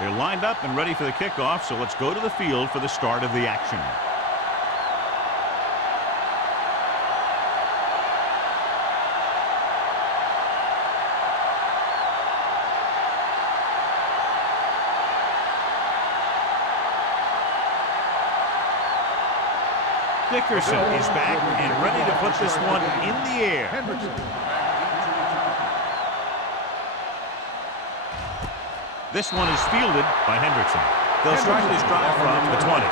They're lined up and ready for the kickoff, so let's go to the field for the start of the action. Dickerson is back and ready to put this one in the air. This one is fielded by Hendrickson. They'll start this drive from the 20.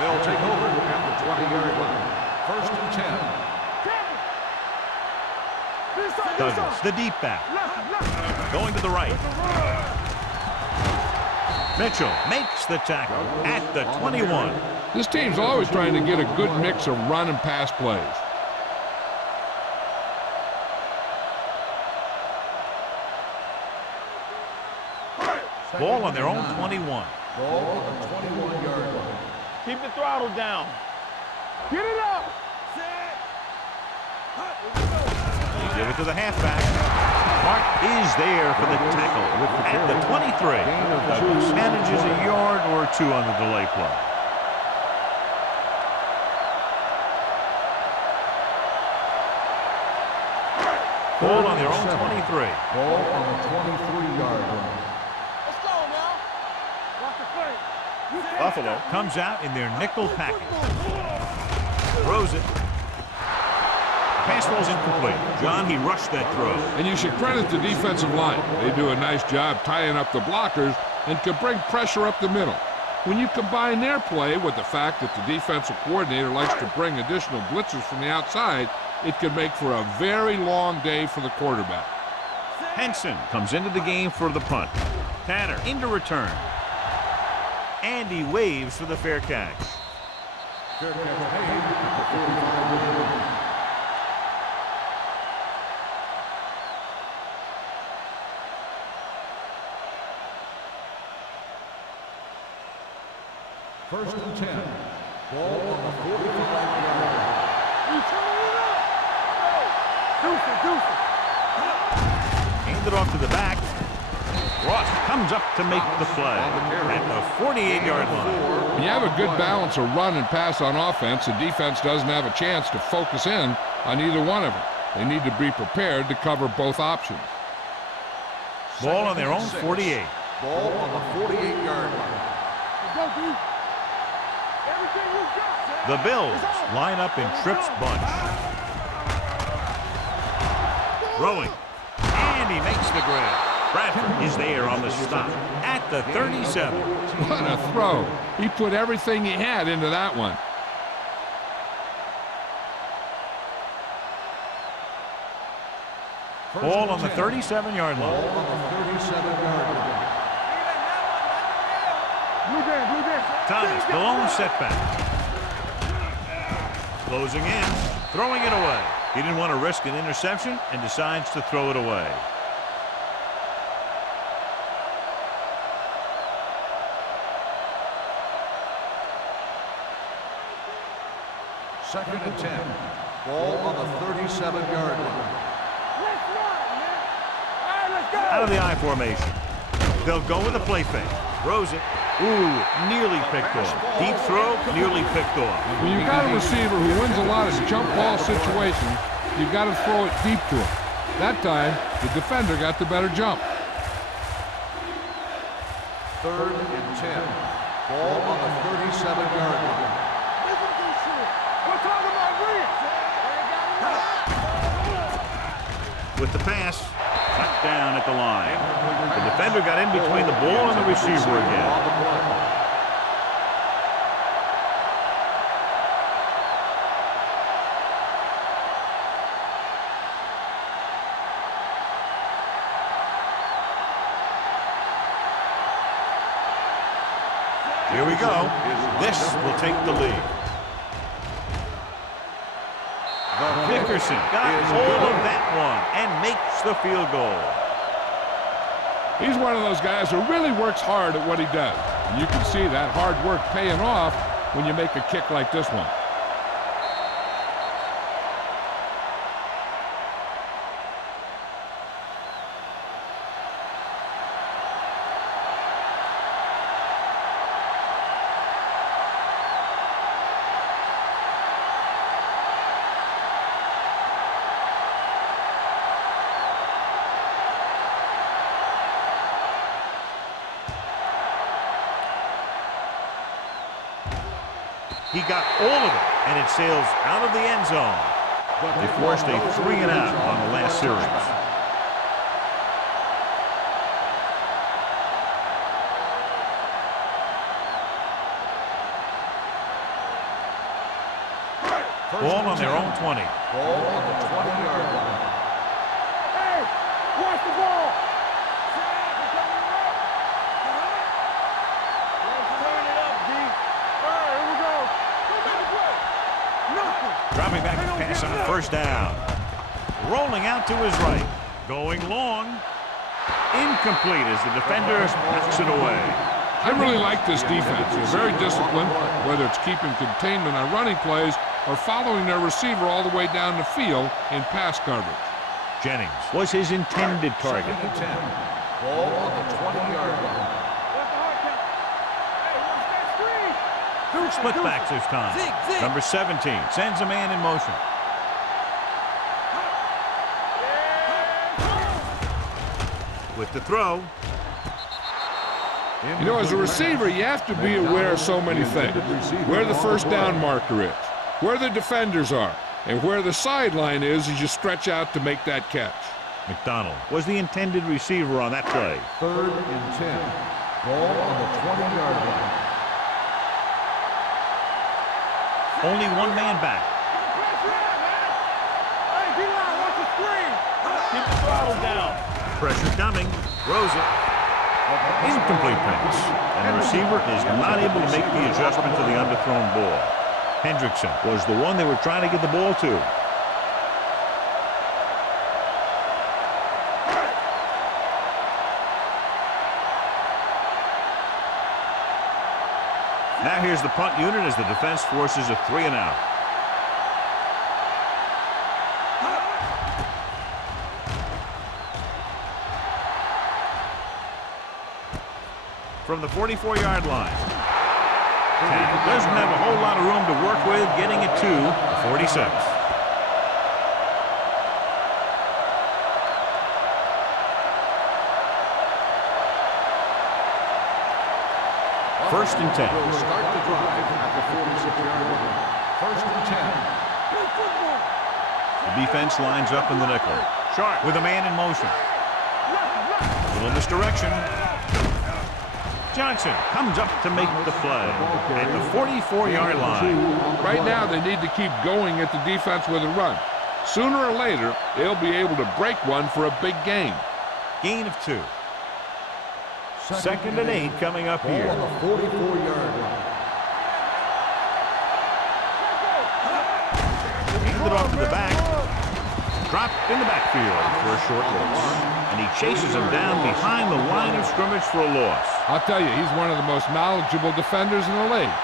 They'll take over at the 20-yard line. First and 10. Douglas, the deep back. Going to the right. Mitchell makes the tackle at the 21. This team's always trying to get a good mix of run and pass plays. Ball on their own 21. Ball on the 21-yard line. Keep the throttle down. Get it up. They give it to the halfback. Mark is there for the tackle at the 23. Douglas manages a yard or two on the delay play. Ball on their own 23. Ball on the 23-yard line. Let's go now. Watch the flank. Buffalo comes out in their nickel package. Throws it. Pass ball's incomplete. John, he rushed that throw. And you should credit the defensive line. They do a nice job tying up the blockers and can bring pressure up the middle. When you combine their play with the fact that the defensive coordinator likes to bring additional blitzes from the outside, it can make for a very long day for the quarterback. Henson comes into the game for the punt. Tanner into return. And he waves for the fair catch. Fair catch made at the 45-yard line. First and 10. Ball on the 45-yard line. Hand it off to the back. Ross comes up to make the play at the 48-yard line. When you have a good balance of run and pass on offense, the defense doesn't have a chance to focus in on either one of them. They need to be prepared to cover both options. Ball on their own 48. Ball on the 48-yard line. The Bills line up in Tripp's bunch. Throwing. And he makes the grab. Bradford is there on the stop at the 37. What a throw. He put everything he had into that one. Ball on the 37-yard line. Ball on the 37-yard line. Thomas, the lone setback. Closing in, throwing it away. He didn't want to risk an interception and decides to throw it away. Second and 10. Ball on the 37-yard line. Out of the I formation. They'll go with a play fake. Throws it. Ooh, nearly picked off. Deep throw, nearly picked off. When you've got a receiver who wins a lot of jump ball situations, you've got to throw it deep to him. That time, the defender got the better jump. Third and 10. Ball on the 37-yard line. With the pass, cut down at the line. The defender got in between the ball and the receiver again. Here we go. This will take the lead. Dickerson got hold of that one and makes the field goal. He's one of those guys who really works hard at what he does. And you can see that hard work paying off when you make a kick like this one. He got all of it, and it sails out of the end zone. They forced a 3-and-out on the last series. Ball on their own 20. Ball on the 20-yard line. Hey, watch the ball. Turn it up, D. All right, here we go. Go back to play. Nothing. Dropping back to pass on first down. Rolling out to his right. Going long. Incomplete as the defender knocks it away. I really like this defense. They're very disciplined, whether it's keeping containment on running plays or following their receiver all the way down the field in pass coverage. Jennings was his intended target. 2nd and 10. Ball on the 20-yard line. Watch the hard count. Hey, watch that screen. Two splitbacks this time. Number 17 sends a man in motion. With the throw. You know, as a receiver, you have to be aware of so many things. Where the first down marker is, where the defenders are, and where the sideline is as you stretch out to make that catch. McDonald was the intended receiver on that play. 3rd and 10. Ball on the 20-yard line. Only one man back. Hey, D-line, watch the screen. Keep the throttle down. Pressure coming. Throws it. Incomplete pass. And the receiver is not able to make the adjustment to the underthrown ball. Hendrickson was the one they were trying to get the ball to. Now here's the punt unit as the defense forces a 3-and-out. From the 44-yard line. Tackle doesn't have a whole lot of room to work with, getting it to the 46. First and 10. Will start the drive at the 46-yard line. 1st and 10. Play football. The defense lines up in the nickel. Sharp with a man in motion. Little misdirection. Johnson comes up to make the play at the 44-yard line. Right now, they need to keep going at the defense with a run. Sooner or later, they'll be able to break one for a big gain. Gain of 2. 2nd and 8 coming up Ball here. on the 44-yard line. Handed off to the back. Dropped in the backfield for a short loss. And he chases him down behind the line of scrimmage for a loss. I'll tell you, he's one of the most knowledgeable defenders in the league.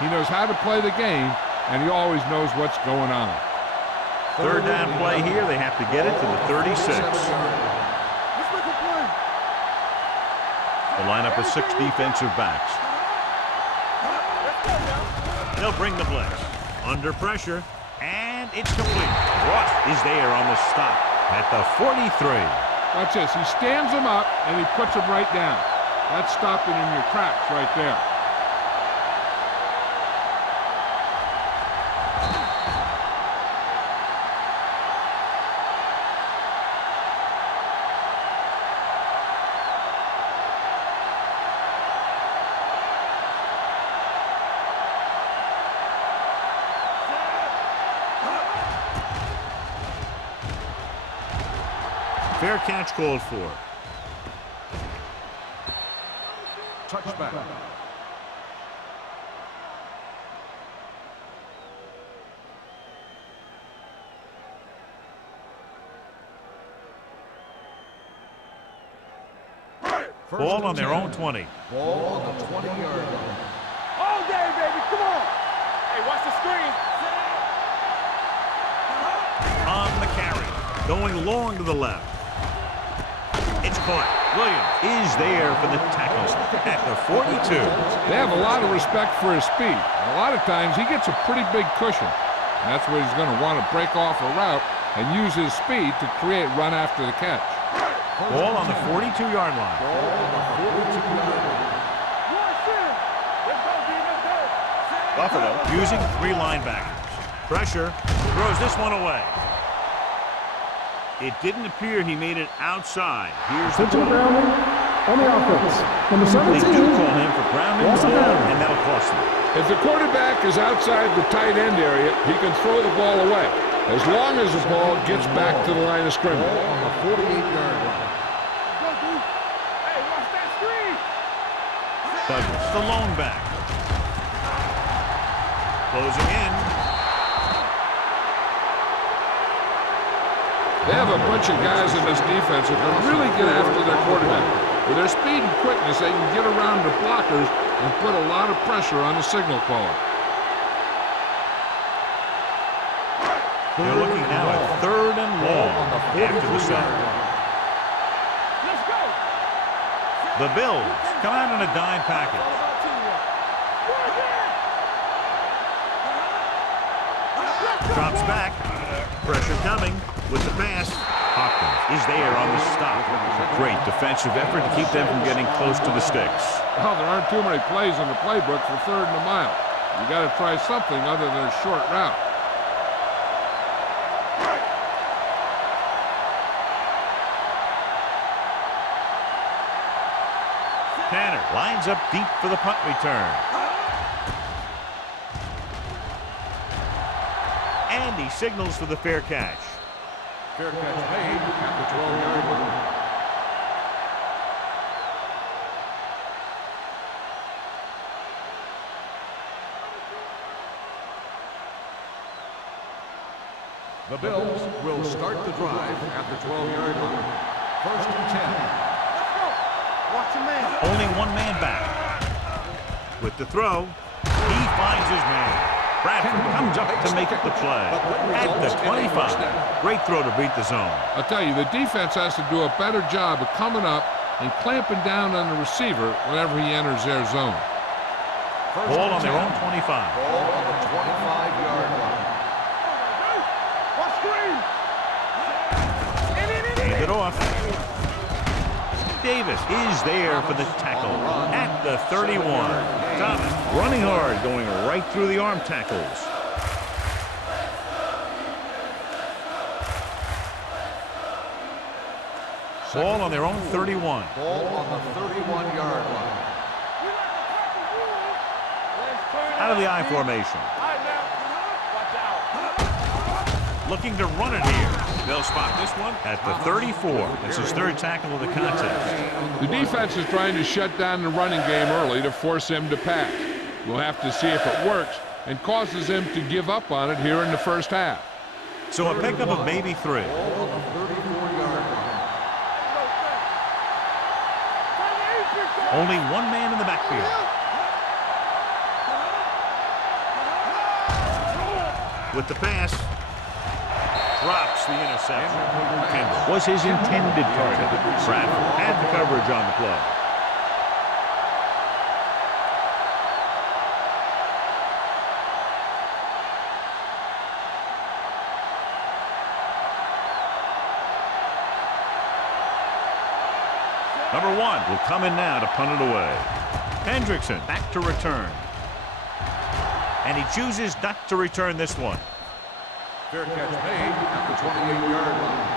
He knows how to play the game, and he always knows what's going on. 3rd down play here. They have to get it to the 36. Let's make a play. The lineup of 6 defensive backs. They'll bring the blitz. Under pressure, and it's complete. Ross is there on the stop at the 43. Watch this. He stands them up, and he puts them right down. That's stopping in your tracks right there. Fair catch called for. Touchback. Ball on their own 20. Ball on the 20-yard line. All day, baby. Come on. screen. On the carry. Going long to the left. It's caught. Williams is there for the tackle at the 42. They have a lot of respect for his speed. A lot of times he gets a pretty big cushion. And that's where he's going to want to break off a route and use his speed to create run after the catch. Ball on the 42-yard line. Buffalo using 3 linebackers. Pressure. Throws this one away. It didn't appear he made it outside. Here's the ball. Grounding on the offense. Number 17. They do call him for grounding the ball, and that'll cost him. If the quarterback is outside the tight end area, he can throw the ball away, as long as the ball gets back to the line of scrimmage. On the 48-yard line. Hey, watch that screen. Douglas, the lone back. Closing in. They have a bunch of guys in this defense that can really get after their quarterback. With their speed and quickness, they can get around the blockers and put a lot of pressure on the signal caller. They're looking now at 3rd and long after the start. Let's go. The Bills come out in a dime package. Drops back. Pressure coming with the pass. Hopkins is there on the stop. Great defensive effort to keep them from getting close to the sticks. Well, there aren't too many plays in the playbook for 3rd and a mile. You got to try something other than a short route. Tanner lines up deep for the punt return. And he signals for the fair catch. Fair catch made at the 12-yard line. The Bills will start the drive at the 12-yard line. 1st and 10. Let's go. Watch your man. Only one man back. With the throw, he finds his man. Bradford comes up to make the play at the 25. Great throw to beat the zone. I'll tell you, the defense has to do a better job of coming up and clamping down on the receiver whenever he enters their zone. Ball on their own 25. Ball on the 25-yard line. Watch screen. Hand it off. Davis is there for the tackle at the 31. Thomas running hard, going right through the arm tackles. Ball on their own 31. Ball on the 31-yard line. Out of the I formation. Looking to run it here. They'll spot this one at the 34. It's his 3rd tackle of the contest. The defense is trying to shut down the running game early to force him to pass. We'll have to see if it works and causes him to give up on it here in the 1st half. So a pickup of maybe 3. Ball on the 34-yard line. Only one man in the backfield. With the pass. Drops the interception. Kendall was his intended target. Bradford had the coverage on the play. Number 1 will come in now to punt it away. Hendrickson back to return. And he chooses not to return this one. Fair catch made at the 28-yard line.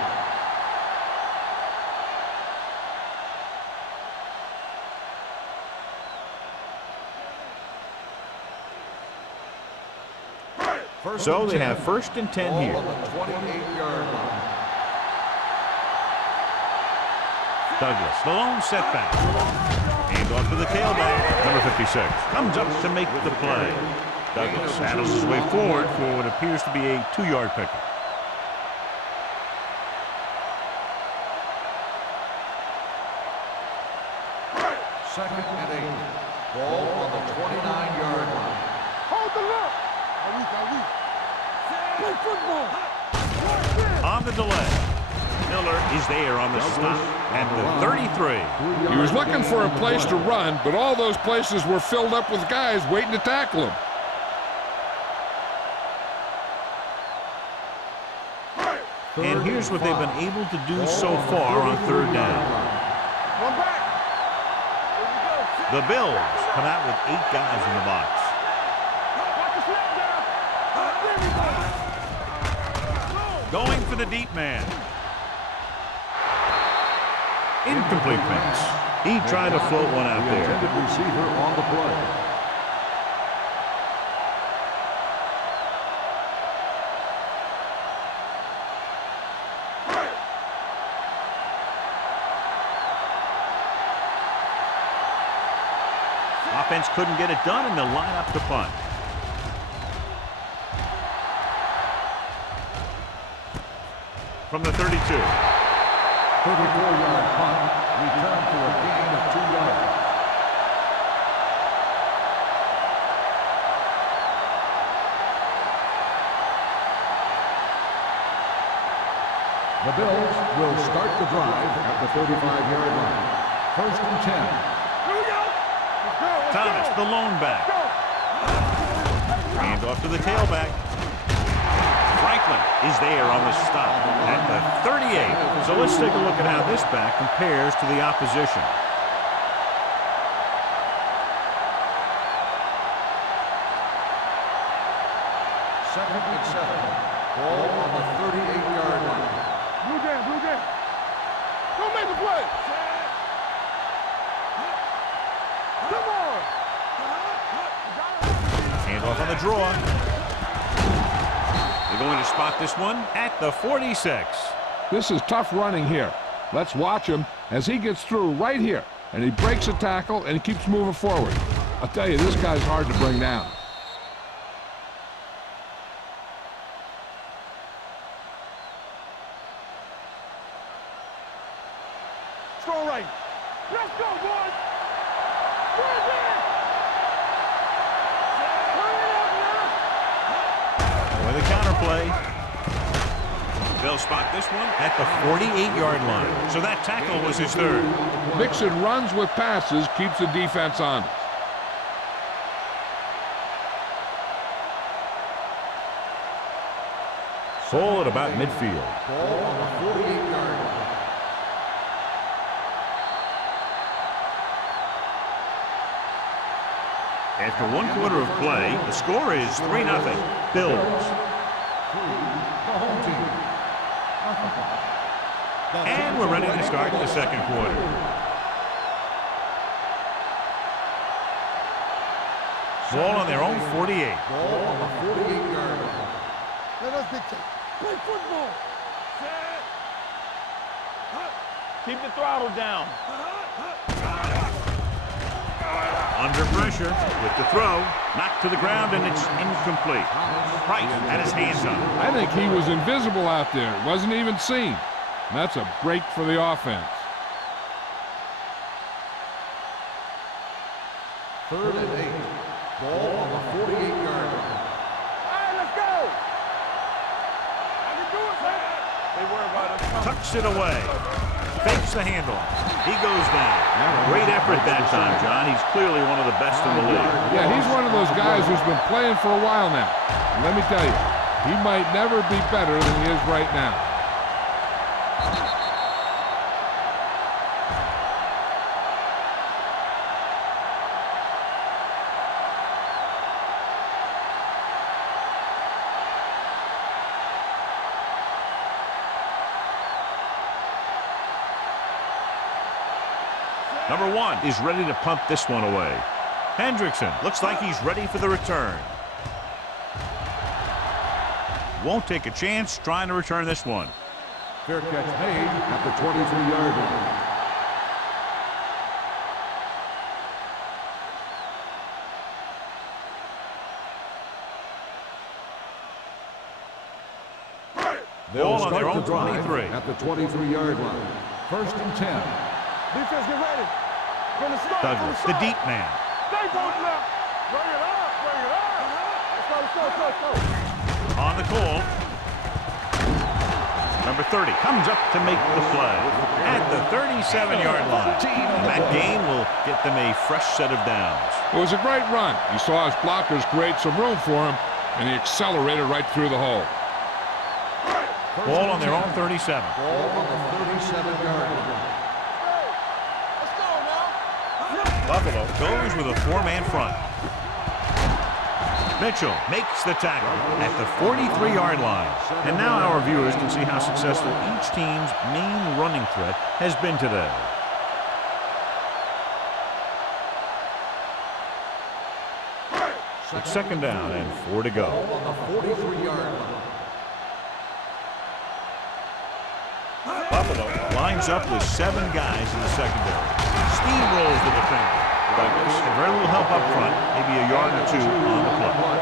So they have 1st and 10 here. Ball on the 28-yard line. Douglas, the lone setback. Hand off to the tailback. Number 56 comes up to make the play. Douglas saddles his way forward for what appears to be a 2-yard pickup. Second and 8. Ball on the 29-yard line. Hold the look. Play football. On the delay. Miller is there on the stop at the 33. He was looking for a place to run, but all those places were filled up with guys waiting to tackle him. And here's what they've been able to do so far on third down. One back. The Bills come out with 8 guys in the box. Watch the snap down. Going for the deep man. Incomplete pass. He tried to float one out The there. intended receiver on the play. Offense couldn't get it done, and they'll line up to punt. From the 32. 34-yard punt, return for a gain of 2 yards. The Bills will start the drive at the 35-yard line. 1st and 10. Here we go. Let's go. Thomas, the lone back. Hand off to the tailback. Franklin is there on the stop at the 38. So let's take a look at how this back compares to the opposition. Second and 7. Ball on the 38-yard line. Blue game, blue game. Go make the play. Come on. Hand off on the draw. They're going to spot this one at the 46. This is tough running here. Let's watch him as he gets through right here. And he breaks a tackle and he keeps moving forward. I'll tell you, this guy's hard to bring down. Strong right. Let's go, boys. Bring it in. With a counter play. They'll spot this one at the 48-yard line. So that tackle was his third. Mixing runs with passes keeps the defense honest. Ball at about midfield. Ball on the 48-yard line. After 1 quarter of play, the score is 3-0. Bills. The home team. And we're ready to start the second quarter. Ball on their own 48. Ball on the 48-yard line. Let us dictate. Play football. Keep the throttle down. Under pressure with the throw. Knocked to the ground, and it's incomplete. Price had his hands up. I think he was invisible out there. Wasn't even seen. And that's a break for the offense. 3rd and 8. Ball on the 48-yard line. All right, let's go. I can do it, man. They worry about us. Tucks it away. Fakes the handoff. He goes down. Great effort that time, John. He's clearly one of the best in the league. Yeah, he's one of those guys who's been playing for a while now. And let me tell you, he might never be better than he is right now. Number 1 is ready to punt this one away. Hendrickson looks like he's ready for the return. Won't take a chance trying to return this one. Fair catch made at the 23-yard line. Ball on their Start own the drive 23. at the 23-yard line. 1st and 10. Defense, get ready. From the start. Douglas, the deep man. Stay posted up. Bring it up. Bring it up. Let's go, let's go, let's go, let's go. On the call. Number 30 comes up to make the play at the 37-yard line. And that gain will get them a fresh set of downs. It was a great run. He saw his blockers create some room for him, and he accelerated right through the hole. Ball on their own 37. Ball on the 37-yard line. Buffalo goes with a four-man front. Mitchell makes the tackle at the 43-yard line. And now our viewers can see how successful each team's main running threat has been today. It's second down and 4 to go. On the 43-yard line. Buffalo lines up with 7 guys in the secondary. Steamrolls the defender. But very little help up front, maybe a yard or 2 on the play.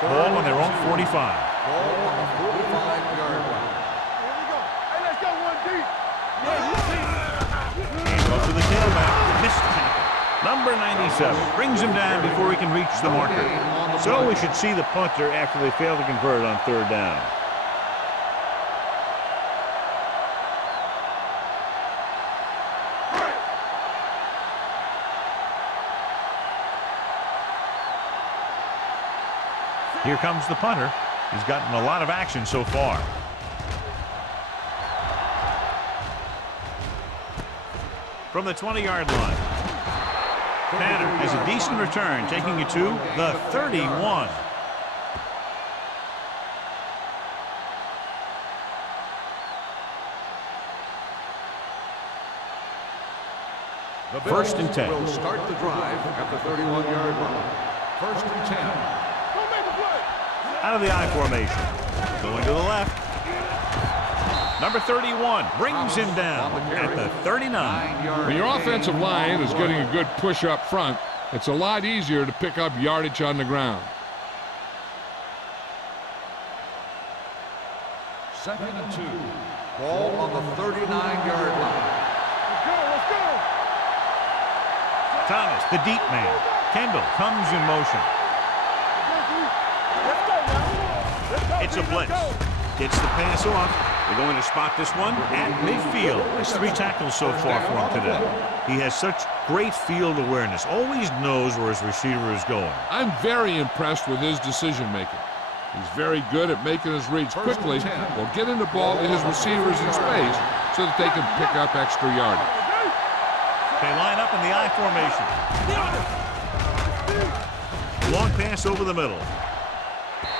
Ball on their own 45. Ball on the 45-yard line. Here we go. Hey, let's go one deep. And up to the tailback. Missed tackle. Number 97 brings him down before he can reach the marker. So we should see the punter after they fail to convert on third down. Here comes the punter. He's gotten a lot of action so far. From the 20-yard line. Tanner has a decent return, taking it to the 31. The First and 10. will start the drive at the 31-yard line. First and 10. Don't make a play. Out of the I formation. Going to the left. Number 31 brings him down at the 39. When your offensive line is getting a good push up front, it's a lot easier to pick up yardage on the ground. Second and 2. Ball on the 39-yard line. Let's go, let's go. Thomas, the deep man. Kendall comes in motion. Let's go now. Let's go. It's a Let's blitz. go. Gets the pass off. They're going to spot this one at midfield. There's 3 tackles so far for him today. He has such great field awareness. Always knows where his receiver is going. I'm very impressed with his decision making. He's very good at making his reads quickly or getting the ball to his receivers in space so that they can pick up extra yardage. They line up in the I formation. Long pass over the middle.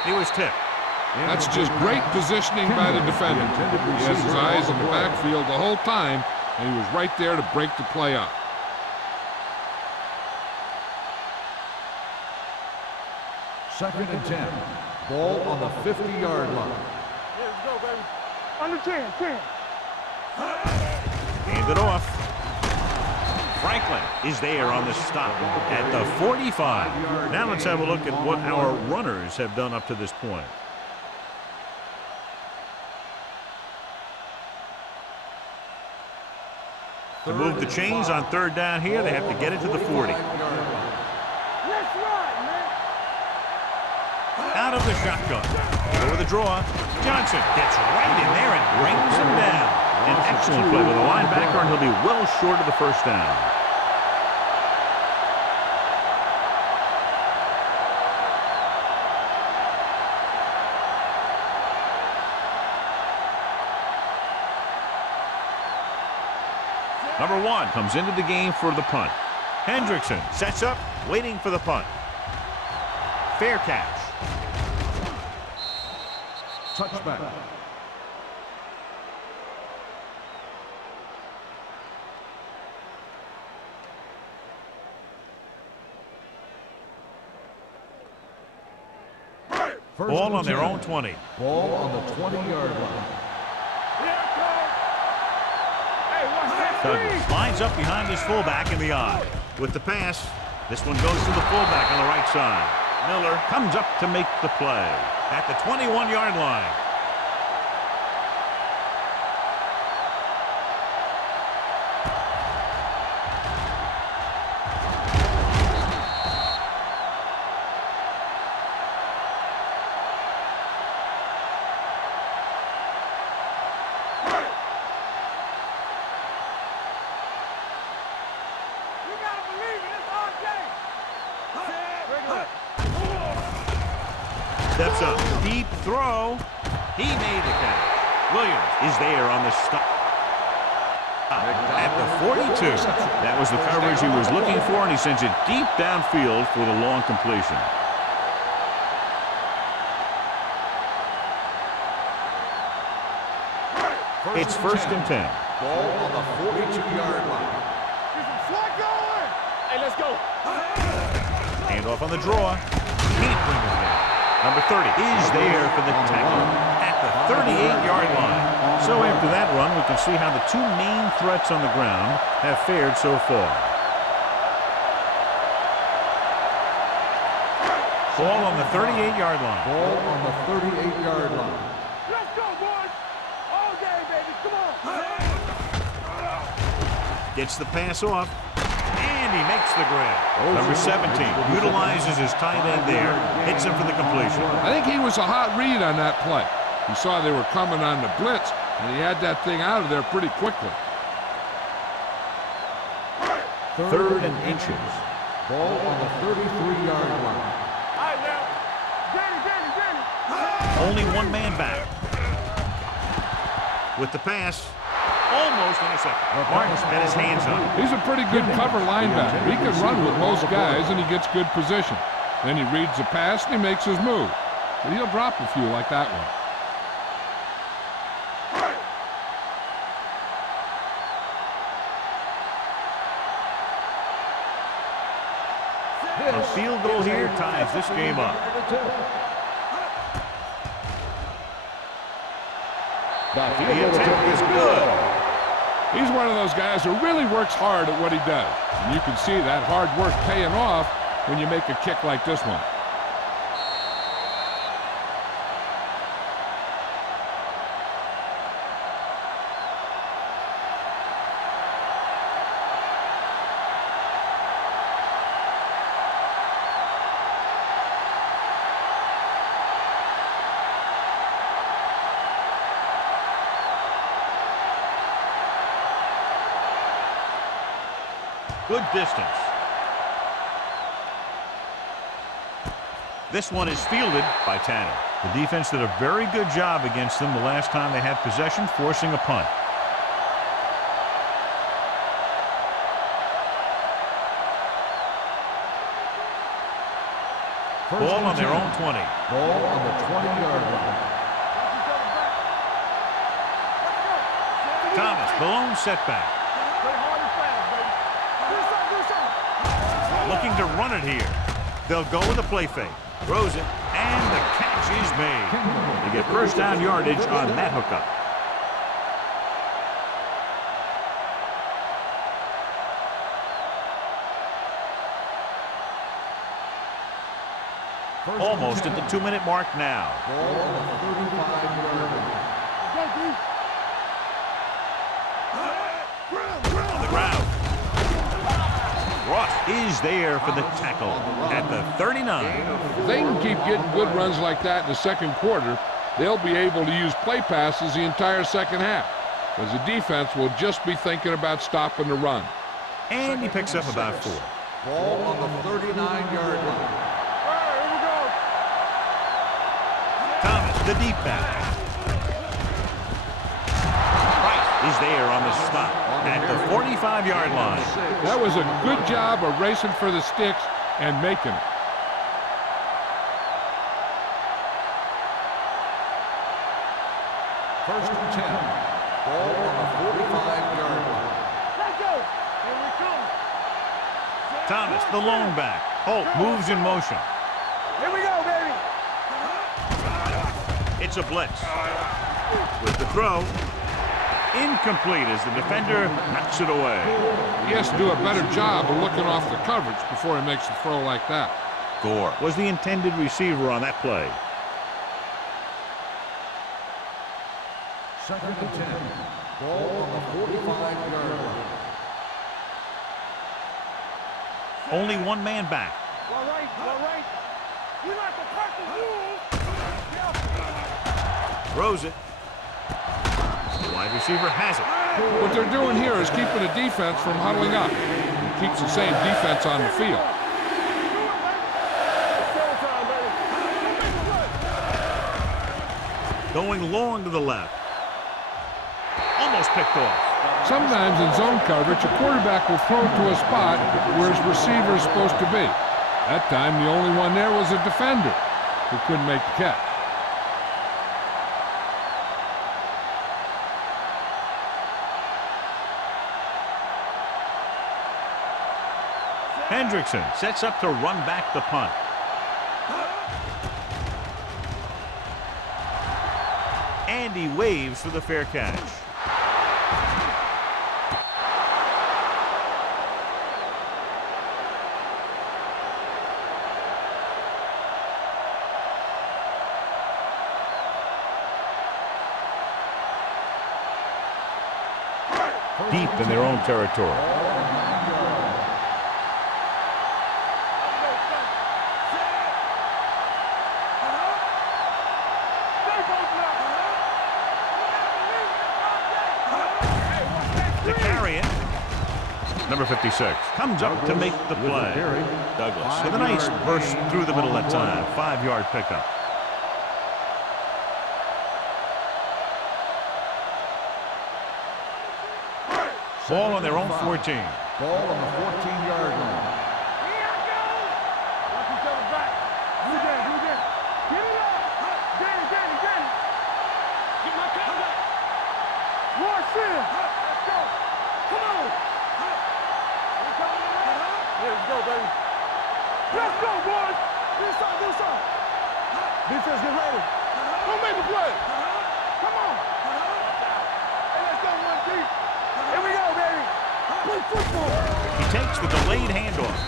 He was tipped. That's just great positioning by the defender. He has his eyes in the backfield the whole time, and he was right there to break the play up. Second and 10. Ball on the 50-yard line. Yeah, let's go, baby. Under 10, 10. Hand it off. Franklin is there on the stop at the 45. Now let's have a look at what our runners have done up to this point. To move the chains on third down here, they have to get it to the 40. Let's ride, man. Out of the shotgun. Over the draw. Johnson gets right in there and brings him down. An excellent play with the linebacker, and he'll be well short of the first down. Number 1 comes into the game for the punt. Hendrickson sets up, waiting for the punt. Fair catch. Touchback. Ball on their own 20. Ball on the 20-yard line. Here it comes. Hey, watch that Douglas screen. lines up behind his fullback in the I. With the pass, this one goes to the fullback on the right side. Miller comes up to make the play at the 21-yard line. Steps up. Deep throw. He made the catch. Williams is there on the stop. At the 42. That was the coverage he was looking for, and he sends it deep downfield for the long completion. It's first and 10. Ball on the 42-yard line. Slot going. Hey, let's go. Hand off on the draw. Can't bring it down. Number 30 is there for the tackle at the 38-yard line. So after that run, we can see how the two main threats on the ground have fared so far. Ball on the 38-yard line. Ball on the 38-yard line. Let's go, boys. All day, baby. Come on. Gets the pass off, and he makes the grab. Number 17 utilizes his tight end there, hits him for the completion. I think he was a hot read on that play. He saw they were coming on the blitz, and he had that thing out of there pretty quickly. Third and inches. Ball on the 33-yard line. All right, now. Danny. Only one man back. With the pass, almost intercepted. Martin had his hands up. He's a pretty good cover linebacker. He can run with most guys, and he gets good position. Then he reads the pass, and he makes his move. But he'll drop a few like that one. A field goal here ties this game up. The attempt is good. He's one of those guys who really works hard at what he does. And you can see that hard work paying off when you make a kick like this one. Good distance. This one is fielded by Tanner. The defense did a very good job against them the last time they had possession, forcing a punt. Ball on their own 20. Ball on the 20-yard line. Thomas, the lone setback. Looking to run it here. They'll go with a play fake. Throws it, and the catch is made. They get first down yardage on that hookup. Almost at the 2-minute mark now. Ball on the 35-yard line. On the ground. Ross is there for the tackle at the 39. If they can keep getting good runs like that in the second quarter, they'll be able to use play passes the entire second half, because the defense will just be thinking about stopping the run. And he picks up about 4. Ball on the 39-yard line. Thomas, the deep back. Is there on the stop at the 45-yard line. That was a good job of racing for the sticks and making it. First and 10. Ball on the 45-yard line. Let's go. Here we come. Thomas, the lone back. Holt moves in motion. Here we go, baby. It's a blitz. With the throw. Incomplete as the defender knocks it away. He has to do a better job of looking off the coverage before he makes a throw like that. Gore was the intended receiver on that play. Second and 10. Ball on the 45-yard line. Only one man back. All right. You like the person Throws it. The wide receiver has it. What they're doing here is keeping the defense from huddling up. It keeps the same defense on the field. Going long to the left. Almost picked off. Sometimes in zone coverage, a quarterback will throw to a spot where his receiver is supposed to be. That time, the only one there was a defender who couldn't make the catch. Hendrickson sets up to run back the punt. And he waves for the fair catch. Deep in their own territory. To carry it, number 56 comes up to make the play. Douglas with a nice burst through the middle that time. 5-yard pickup. Ball on their own 14. Ball on the 14-yard line. Let's go, boys! Do something! Defense, get ready. Don't make the play. Come on. Hey, let's go, 1 deep. Here we go, baby. Play football. He takes the delayed handoff.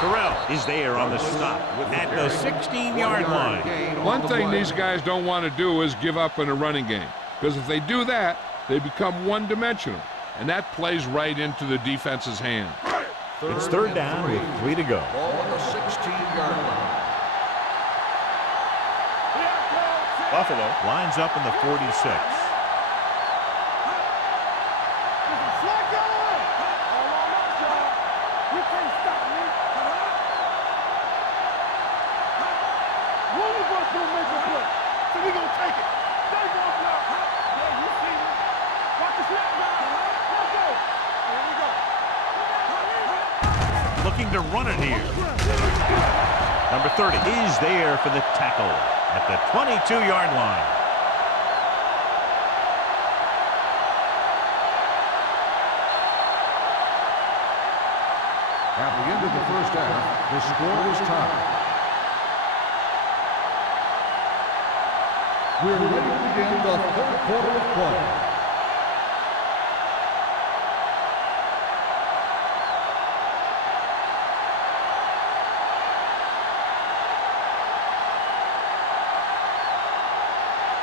Terrell is there on the stop at the 16-yard line. One thing these guys don't want to do is give up in a running game, because if they do that, they become one-dimensional, and that plays right into the defense's hand. It's third down with 3 to go. Ball on the 16-yard line. Buffalo lines up in the 46. Looking to run it here. Number 30 is there for the tackle at the 22-yard line. At the end of the first half, the score is tied. We're ready to begin the third quarter of play.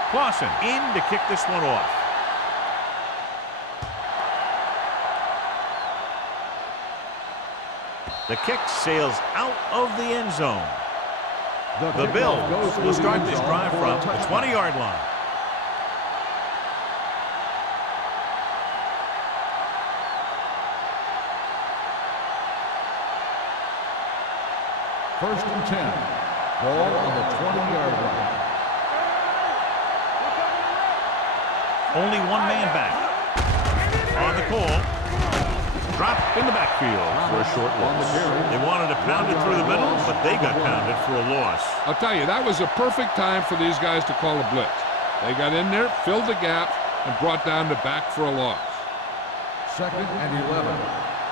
Clausen in to kick this one off. The kick sails out of the end zone. The Bills will start this drive from the 20-yard line. First and 10. Ball on the 20-yard line. Only one man back. On the call. Drop in the backfield for a short loss. They wanted to pound it through the middle, but they got pounded for a loss. I'll tell you, that was a perfect time for these guys to call a blitz. They got in there, filled the gap, and brought down the back for a loss. Second and 11.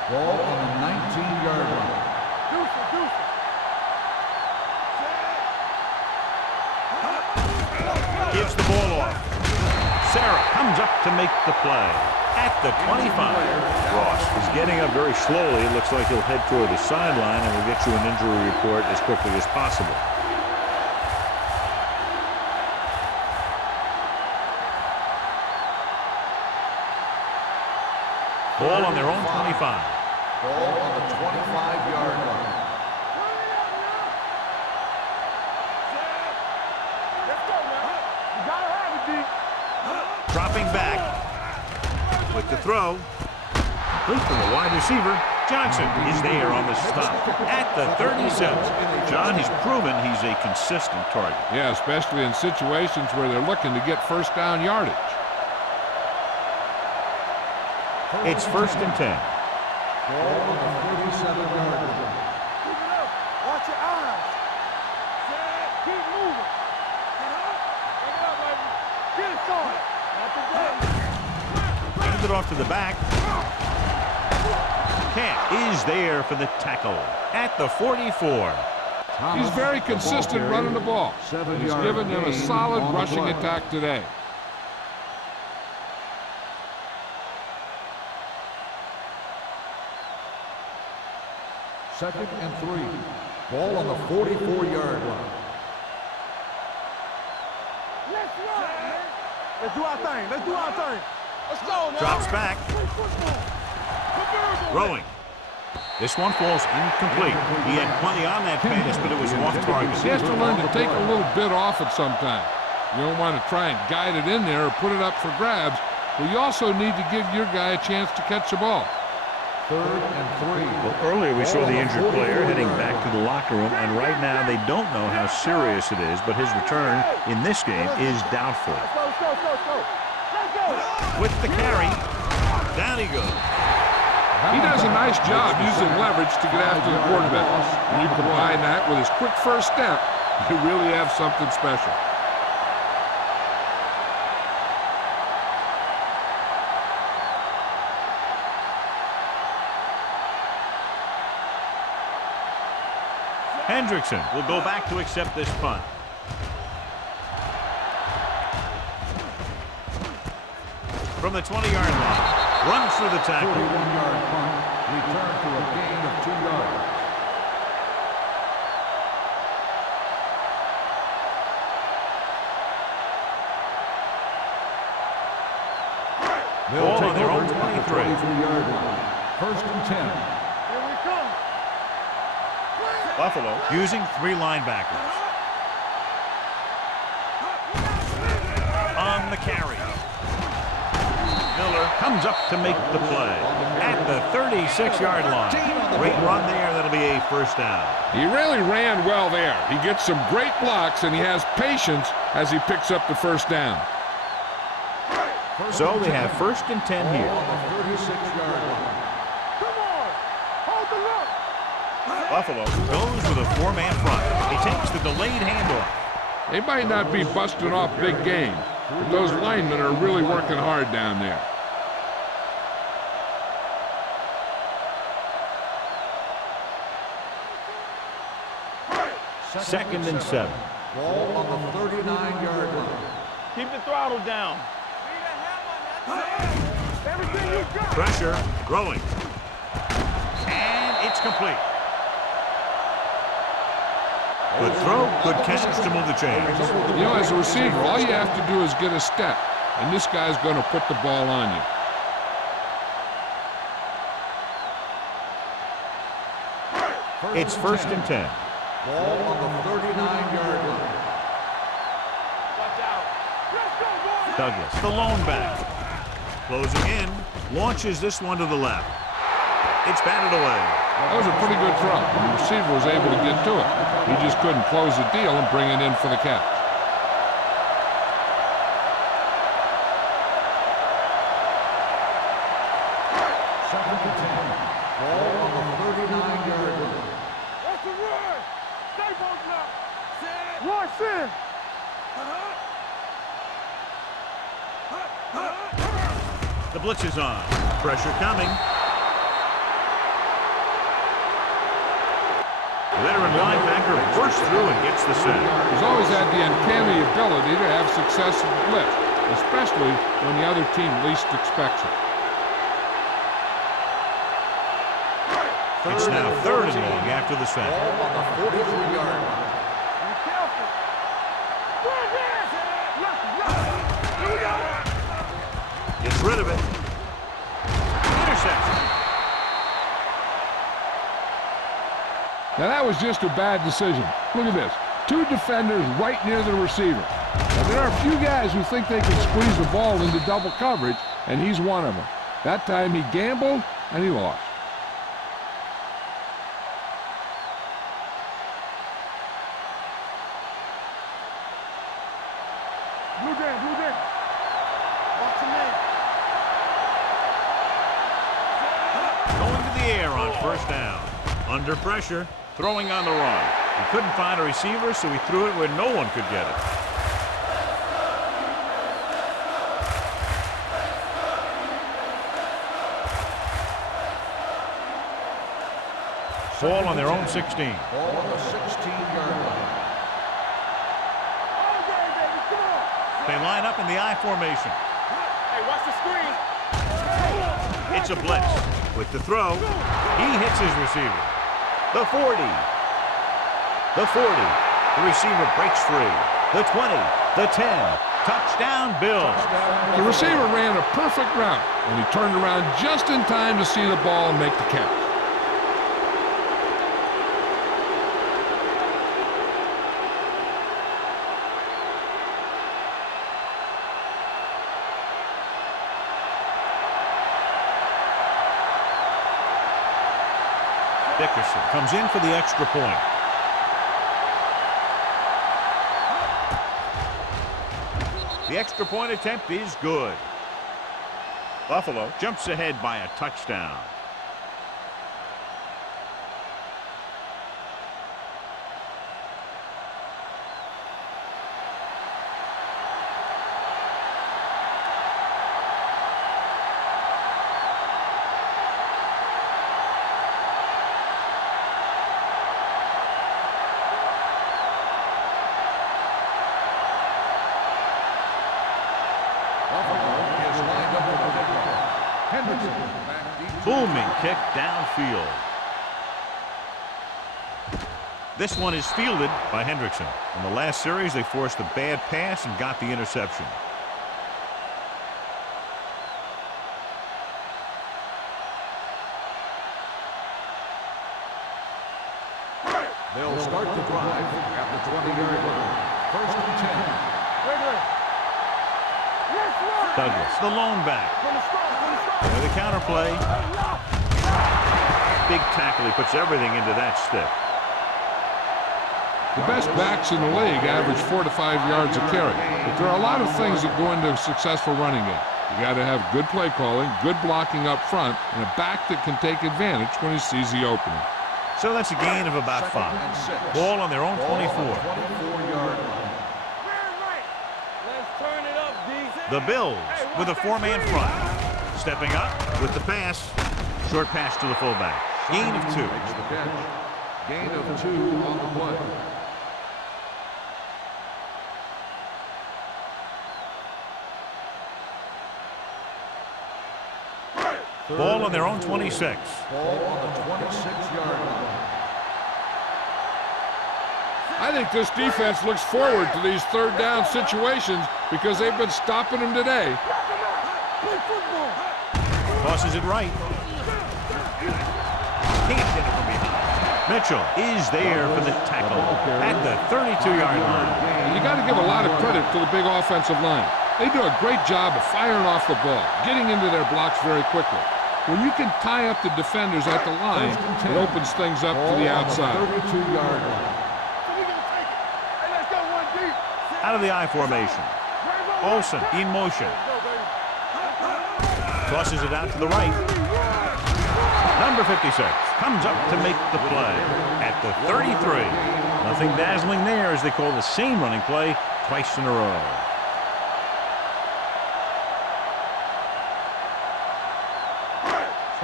Ball on the 19-yard line. Gives the ball off. Sarah comes up to make the play at the 25. Ross is getting up very slowly. It looks like he'll head toward the sideline, and we'll get you an injury report as quickly as possible. Ball on their own 25. Ball on the 25-yard line. Dropping back with the throw. Complete from the wide receiver. Johnson is there on the stop at the 37. John, he's proven he's a consistent target. Yeah, especially in situations where they're looking to get first down yardage. It's 1st and 10. Ball on the 37-yard line. Keep it up. Watch your eyes. Keep moving. Take it up, baby. Get it started. Hand it off to the back. Camp is there for the tackle at the 44. He's very consistent running the ball. And he's given them a solid rushing attack today. Second and 3. Ball on the 44-yard line. Let's run, man. Let's do our thing. Let's do our thing. Let's go, man. Drops back. Throwing. This one falls incomplete. He had plenty on that pass, but it was off target. He has to learn to take a little bit off it sometime. You don't want to try and guide it in there or put it up for grabs, but you also need to give your guy a chance to catch the ball. 3rd and 3. Well, earlier we saw the injured player heading back to the locker room, and right now they don't know how serious it is, but his return in this game is doubtful. Let's go. Let's go. With the carry, down he goes. He does a nice job using leverage to get after the quarterback. When you combine that with his quick first step, you really have something special. Hendrickson will go back to accept this punt. From the 20-yard line, runs through the tackle. 41-yard punt, return to a gain of 2 yards. Ball on their own 23. 23-yard line. 1st and 10. Here we come. Buffalo using 3 linebackers. On the carry. Miller comes up to make the play at the 36-yard line. Great run there. That'll be a first down. He really ran well there. He gets some great blocks, and he has patience as he picks up the first down. So they have 1st and 10 here. On the 36-yard line. Come on. Hold the look. Buffalo goes with a 4-man front. He takes the delayed handoff. They might not be busting off big game, but those linemen are really working hard down there. Second and 7. Ball on the 39-yard line. Keep the throttle down. Everything you got. Pressure, throwing. And it's complete. Good throw, good catch to move the chains. You know, as a receiver, all you have to do is get a step, and this guy's going to put the ball on you. It's 1st and 10. Ball on the 39-yard line. Watch out. Let's go, boys. Douglas, the lone back. Closing in, launches this one to the left. It's batted away. That was a pretty good throw. The receiver was able to get to it. He just couldn't close the deal and bring it in for the catch. Second and 10. Ball on the 39-yard line. That's the run. Stay both now. Rush in. The blitz is on. Pressure coming. Veteran linebacker bursts through and gets the sack. He's always had the uncanny ability to have success in the blitz, especially when the other team least expects it. It's now 3rd and long after the sack. Ball on the 43-yard line. Be careful. Run there. Here we go. Gets rid of it. Interception. Now that was just a bad decision. Look at this. 2 defenders right near the receiver. Now, there are a few guys who think they can squeeze the ball into double coverage, and he's one of them. That time he gambled, and he lost. first down. Under pressure, throwing on the run. He couldn't find a receiver, so he threw it where no one could get it. Ball on their own 16. Ball on the 16-yard line. They line up in the I formation. Hey, watch the screen. It's a blitz. With the throw, he hits his receiver. The 40. The 40. The receiver breaks free. The 20. The 10. Touchdown, Bills. The receiver ran a perfect route, and he turned around just in time to see the ball and make the catch. Dickerson comes in for the extra point. The extra point attempt is good. Buffalo jumps ahead by a touchdown. Booming kick downfield. This one is fielded by Hendrickson. In the last series, they forced a bad pass and got the interception. They'll start the drive at the 20-yard line. First and 10. Douglas, the lone back. With the counterplay. Big tackle. He puts everything into that stick. The best backs in the league average 4 to 5 yards a carry. But there are a lot of things that go into a successful running game. You got to have good play calling, good blocking up front, and a back that can take advantage when he sees the opening. So that's a gain of about 5. Ball on their own 24. 24-yard line. Let's turn it up, D. The Bills with a 4-man front. Stepping up with the pass. Short pass to the fullback. Gain of 2. Makes the catch. Gain of 2 on the play. Ball on their own 26. Ball on the 26-yard line. I think this defense looks forward to these third down situations because they've been stopping them today. Tosses it right. Can't get it from behind. Mitchell is there for the tackle at the 32-yard line. You got to give a lot of credit to the big offensive line. They do a great job of firing off the ball, getting into their blocks very quickly. When you can tie up the defenders at the line, it opens things up to the outside. 32-yard line. Out of the I formation. Olsen in motion. Tosses it out to the right. Number 56 comes up to make the play at the 33. Nothing dazzling there as they call the same running play twice in a row.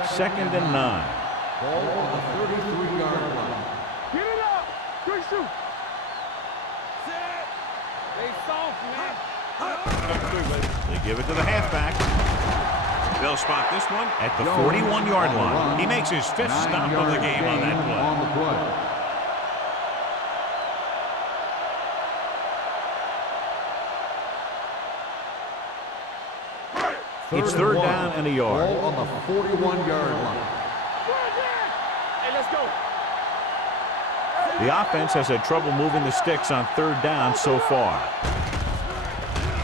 Second and 9. Ball on the 33-yard line. Get it up. Good shoot. Set. They soft, man. They give it to the halfback. They'll spot this one at the 41-yard line. He makes his 5th stop of the game on that play. On the play. It's third down and a yard. Ball on the 41-yard line. Hey, let's go. The offense has had trouble moving the sticks on third down so far.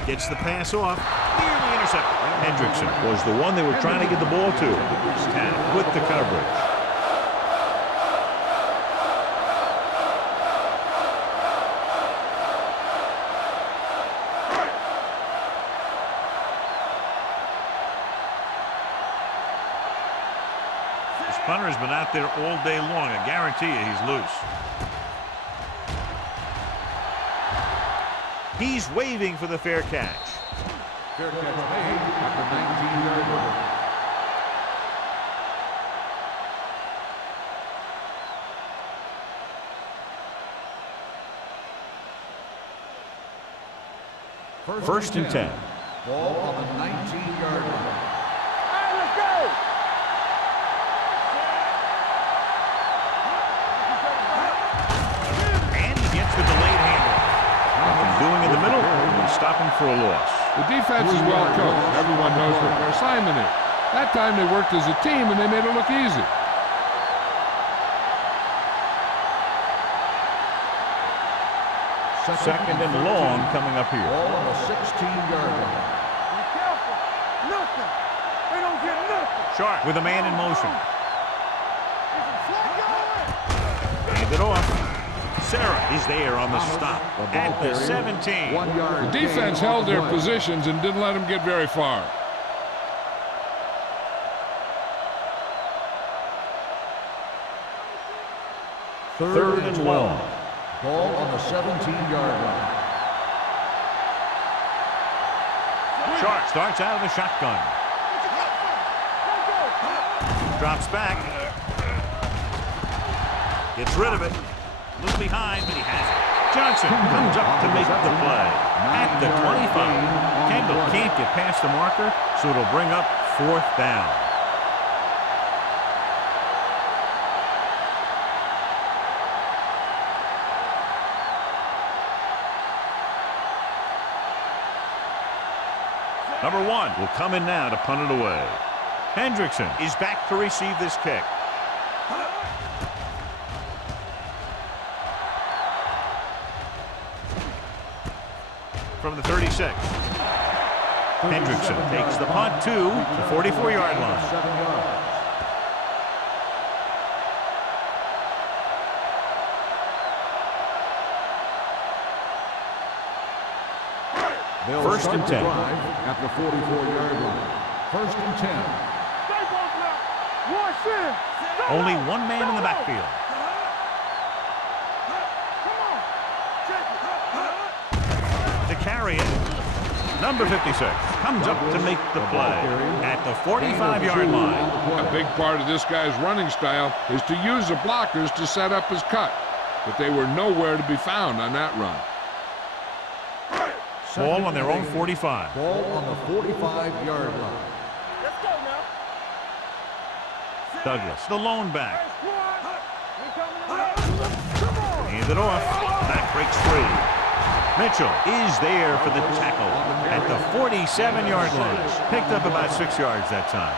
Gets the pass off. Nearly intercepted. Hendrickson was the one they were trying to get the ball to. And with the coverage. Punter has has been out there all day long. I guarantee you he's loose. He's waving for the fair catch. Fair catch made at the 19-yard line. First and 10. Ball on the 19-yard line. All right, let's go. And he gets the delayed handle. Nothing doing in the middle, and we stop him for a loss. The defense is well coached. Everyone knows what their assignment is. That time they worked as a team and they made it look easy. Second and long coming up here. Ball on the 16-yard line. Be careful. Nothing. They don't get nothing. Sharp with a man in motion. It's a flag going. Hand it off. Sarah is there on the stop at the 17. 1 yard. The defense held their positions and didn't let them get very far. Third and long. Ball on the 17-yard line. Sharp starts out of the shotgun. Drops back. Gets rid of it. A little behind, but he has it. Johnson comes up to make the play. At the 25. Kendall can't get past the marker, so it'll bring up fourth down. Number 1 will come in now to punt it away. Hendrickson is back to receive this kick. From the 36. Hendrickson takes the punt to the 44-yard line. 7 yards. First and 10. At the 44-yard line. First and 10. Stay close now. One sin. Only one man in the backfield. Come on. Check it. To carry it, number 56 comes up to make the play at the 45-yard line. A big part of this guy's running style is to use the blockers to set up his cut, but they were nowhere to be found on that run. Ball on their own 45. Ball on the 45-yard line. Let's go now. Douglas, the lone back. We coming around. Come on. Hand it off. Back breaks free. Mitchell is there for the tackle at the 47-yard line. Picked up about 6 yards that time.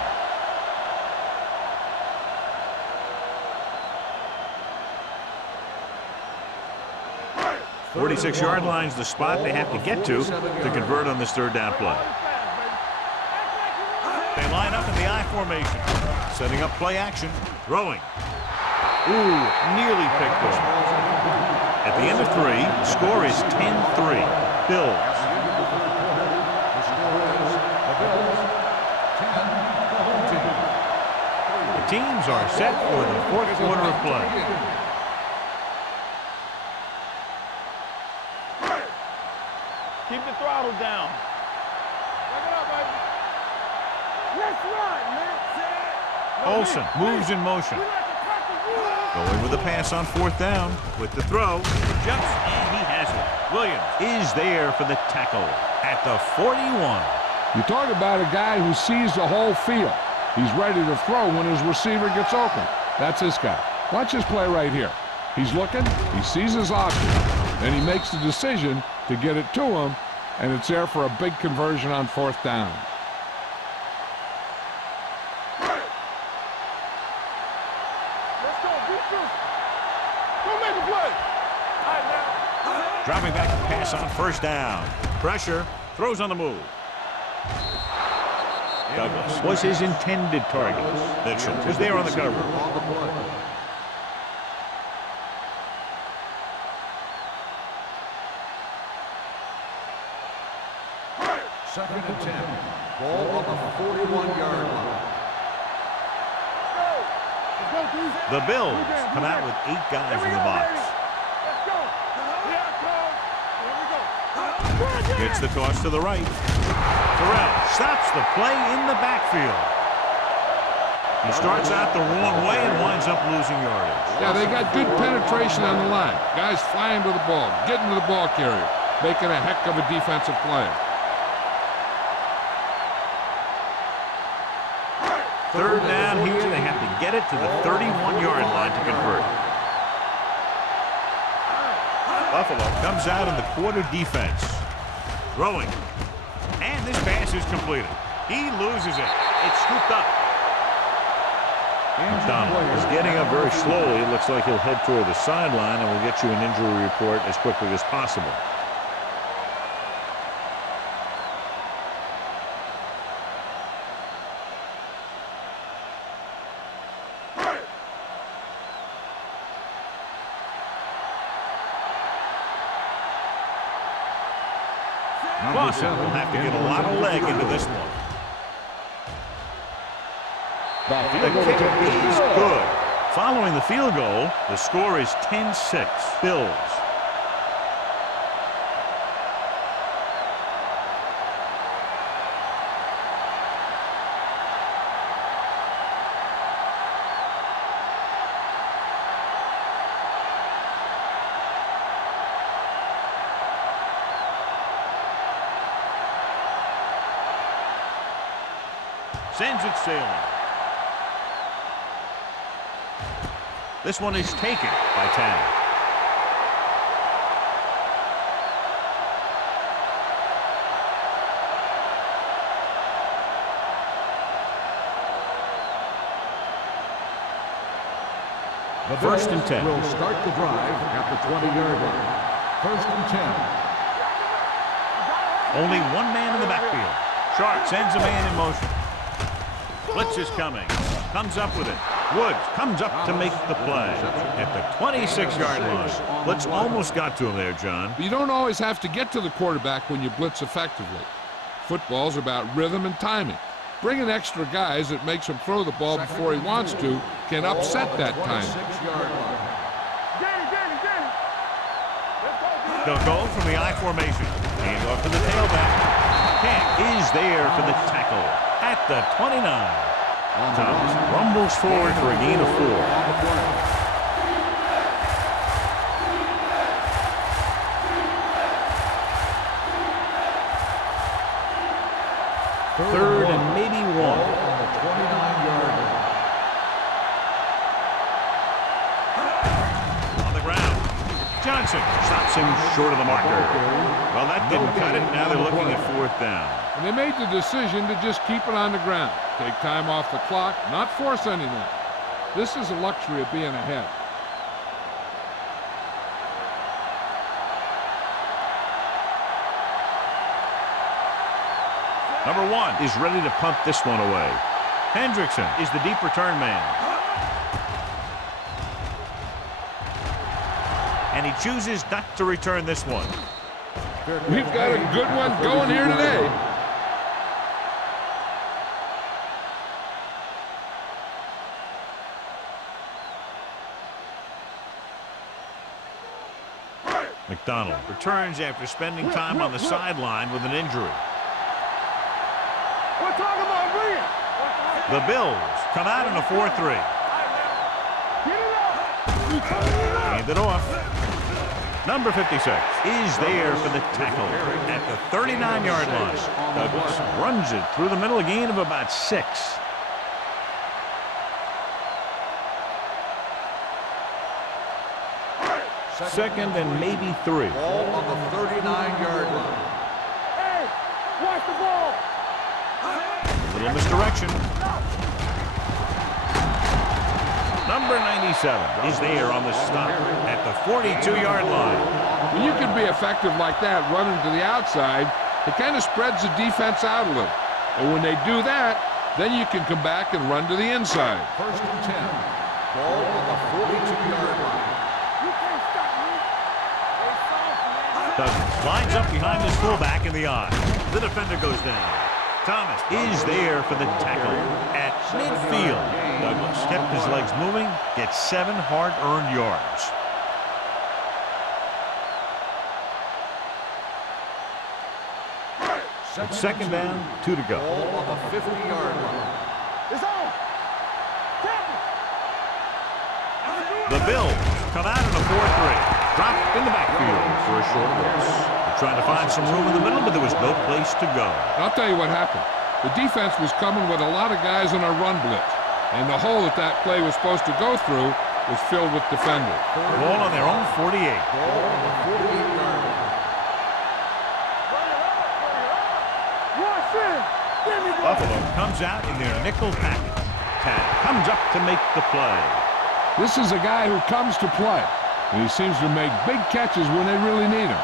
"46-yard line's the spot they have to get to convert on this third down play. They line up in the I formation, setting up play action, throwing. Ooh, nearly picked off. At the end of 3, the score is 10-3. Bills. The score is the Bills 10, the home team. The teams are set for the fourth quarter of play. Keep the throttle down. Back it up, baby. Let's run, man. Olsen moves in motion. We like to crack the wood. Going with a pass on fourth down. With the throw, jumps, and he has it. Williams is there for the tackle at the 41. You talk about a guy who sees the whole field. He's ready to throw when his receiver gets open. That's this guy. Watch this play right here. He's looking, he sees his option, and he makes the decision to get it to him, and it's there for a big conversion on fourth down. Let's go. Defense. Go make a play. All right, now. Dropping back to pass on first down. Pressure, throws on the move. Douglas was his intended target. Mitchell was there on the cover. On the play. Second and 10. Ball on the 41-yard line. The Bills come out with 8 guys in the box. Let's go. Here I come. Here we go. Gets the toss to the right. Terrell stops the play in the backfield. He starts out the wrong way and winds up losing yardage. Yeah, they got good penetration on the line. Guys flying to the ball, getting to the ball carrier, making a heck of a defensive play. Third down here, they have to get it to the 31-yard line to convert. Buffalo comes out in the quarter defense. Throwing. And this pass is completed. He loses it. It's scooped up. McDonald is getting up very slowly. It looks like he'll head toward the sideline, and we'll get you an injury report as quickly as possible. Boston will have to get a lot of leg into this one. The kick is good. Following the field goal, the score is 10-6. Bills. Sends it sailing. This one is taken by Tanner. The First and 10. Will start the drive at the 20-yard line. First and 10. Only one man in the backfield. Sharp sends a man in motion. Blitz is coming. Comes up with it. Woods comes up to make the play at the 26-yard line. Blitz almost got to him there, John. But you don't always have to get to the quarterback when you blitz effectively. Football's about rhythm and timing. Bringing extra guys that makes him throw the ball before he wants to can upset that timing. They'll go from the I formation. Hand off to the tailback. Camp is there for the tackle at the 29. Thomas rumbles forward for a gain of 4. Third and maybe 1. On the 29-yard line. On the ground. Johnson stops him short of the marker. Well, that didn't cut it. Now they're looking at 4th down. And they made the decision to just keep it on the ground. Take time off the clock, not force anything. This is the luxury of being ahead. Number 1 is ready to punt this one away. Hendrickson is the deep return man. And he chooses not to return this one. We've got a good one going here today. McDonald returns after spending time on the sideline with an injury. We're talking about brilliant. The Bills come out in a 4-3. Hand it off. Number 56 is there for the tackle at the 39-yard line. Douglas runs it through the middle, a gain of about 6. Second and maybe 3. Ball on the 39-yard line. Hey, watch the ball. Little misdirection. Number 97 is there on the stop at the 42-yard line. When you can be effective like that running to the outside, it kind of spreads the defense out a little. And when they do that, then you can come back and run to the inside. First and 10. Ball on the 42-yard line. You can't stop me. They soft, man. Douglas lines up behind his fullback in the eye. The defender goes down. Thomas is there for the tackle at midfield. Douglas kept his legs moving, gets 7 hard-earned yards. Second down, 2 to go. Ball on the 50-yard line. It's on. The Bills come out in a 4-3. Drop in the backfield for a short loss. They're trying to find some room in the middle, but there was no place to go. I'll tell you what happened. The defense was coming with a lot of guys in a run blitz, and the hole that play was supposed to go through was filled with defenders. Ball on their own 48. Ball on the 48-yard line. Buffalo comes out in their nickel package. Tad comes up to make the play. This is a guy who comes to play, and he seems to make big catches when they really need him.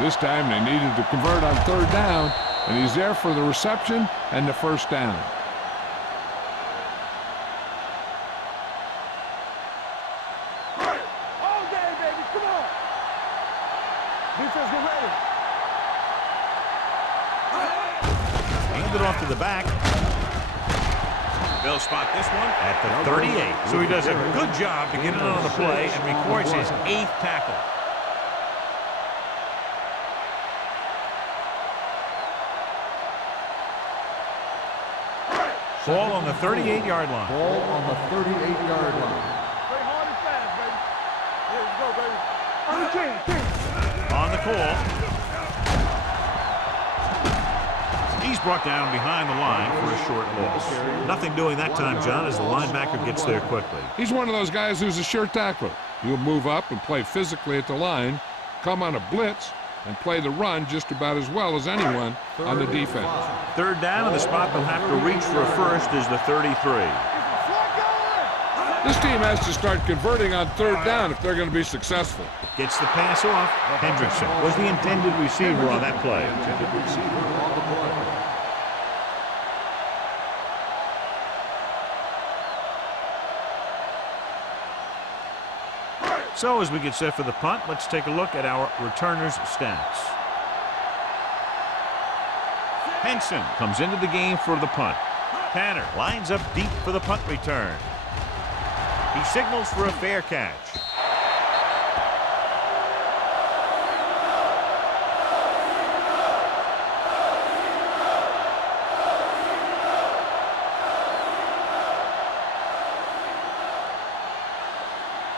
This time they needed to convert on 3rd down, and he's there for the reception and the 1st down. All day, baby. Come on. Defense, get ready. Hand it off to the back. They'll spot this one at the 38. So he does a good job to get it on the play and records his 8th tackle. Ball on the 38-yard line. Ball on the 38-yard line. Play hard and fast, baby. Here we go, baby. On the king. On the call. He's brought down behind the line for a short loss. Nothing doing that time, John, as the linebacker gets there quickly. He's one of those guys who's a sure tackler. He'll move up and play physically at the line, come on a blitz, and play the run just about as well as anyone on the defense. 3rd down, and the spot they'll have to reach for a first is the 33. This team has to start converting on 3rd down if they're going to be successful. Gets the pass off. Hendrickson was the intended receiver on that play. Intended receiver on the play. So as we get set for the punt, let's take a look at our returners' stats. Henson comes into the game for the punt. Tanner lines up deep for the punt return. He signals for a fair catch.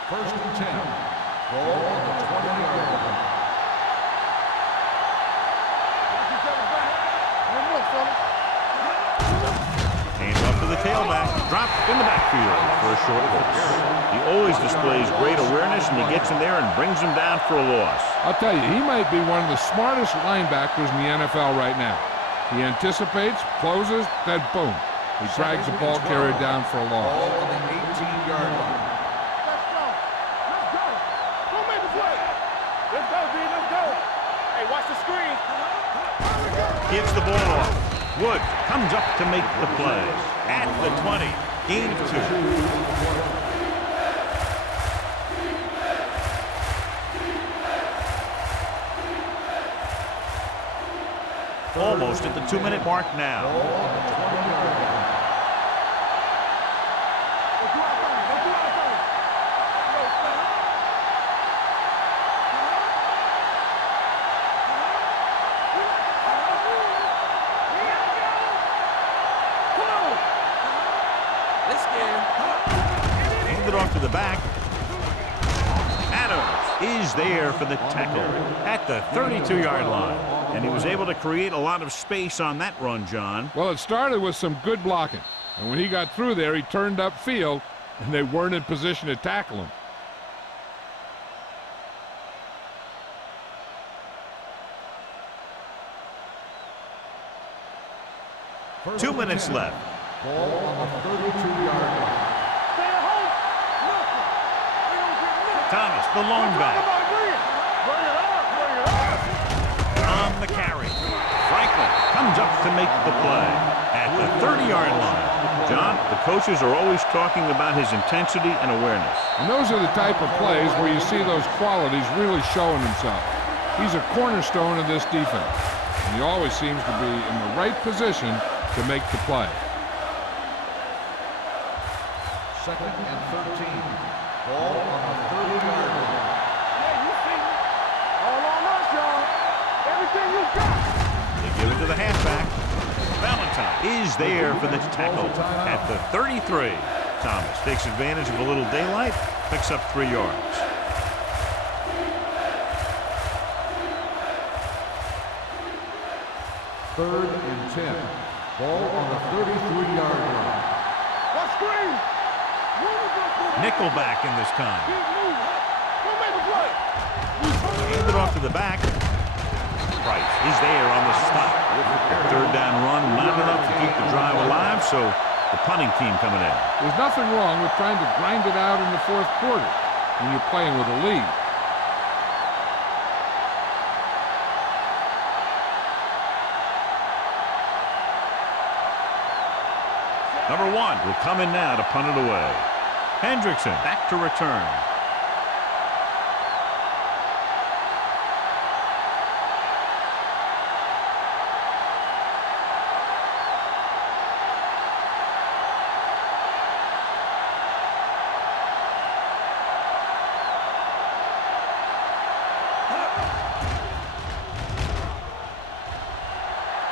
First and 10. Ball on the 20-yard line. Hands off to the tailback. Drop in the backfield for a short loss. He always displays great awareness, and he gets in there and brings him down for a loss. I'll tell you, he might be one of the smartest linebackers in the NFL right now. He anticipates, closes, then boom. He drags the ball carrier down for a loss. Ball on the 18-yard line. Gives the ball off. Wood comes up to make the play. At the 20. Gain of 2. Almost at the 2-minute mark now. Ball on the 20-yard line. Hand it off to the back. Adams is there for the tackle at the 32-yard line. And he was able to create a lot of space on that run, John. Well, it started with some good blocking. And when he got through there, he turned upfield, and they weren't in position to tackle him. First 2 and minutes 10. left. Ball on the 32-yard line. Thomas, the lone back. On the carry. Franklin comes up to make the play at the 30-yard line. John, the coaches are always talking about his intensity and awareness. And those are the type of plays where you see those qualities really showing himself. He's a cornerstone of this defense. And he always seems to be in the right position to make the play. Second and 13. Ball on the 30-yard line. Yeah, you see me. All on us, y'all. Everything you got. They give it to the halfback. Valentine is there for the tackle at the 33. Thomas takes advantage of a little daylight, picks up 3 yards. Third and 10. Ball on the 33-yard line. What screen? Nickelback in this time. Don't make a play. Hand it off to the back. Price is there on the stop. Third down run, not enough to keep the drive alive, so the punting team coming in. There's nothing wrong with trying to grind it out in the fourth quarter when you're playing with a lead. Number 1 will come in now to punt it away. Hendrickson back to return.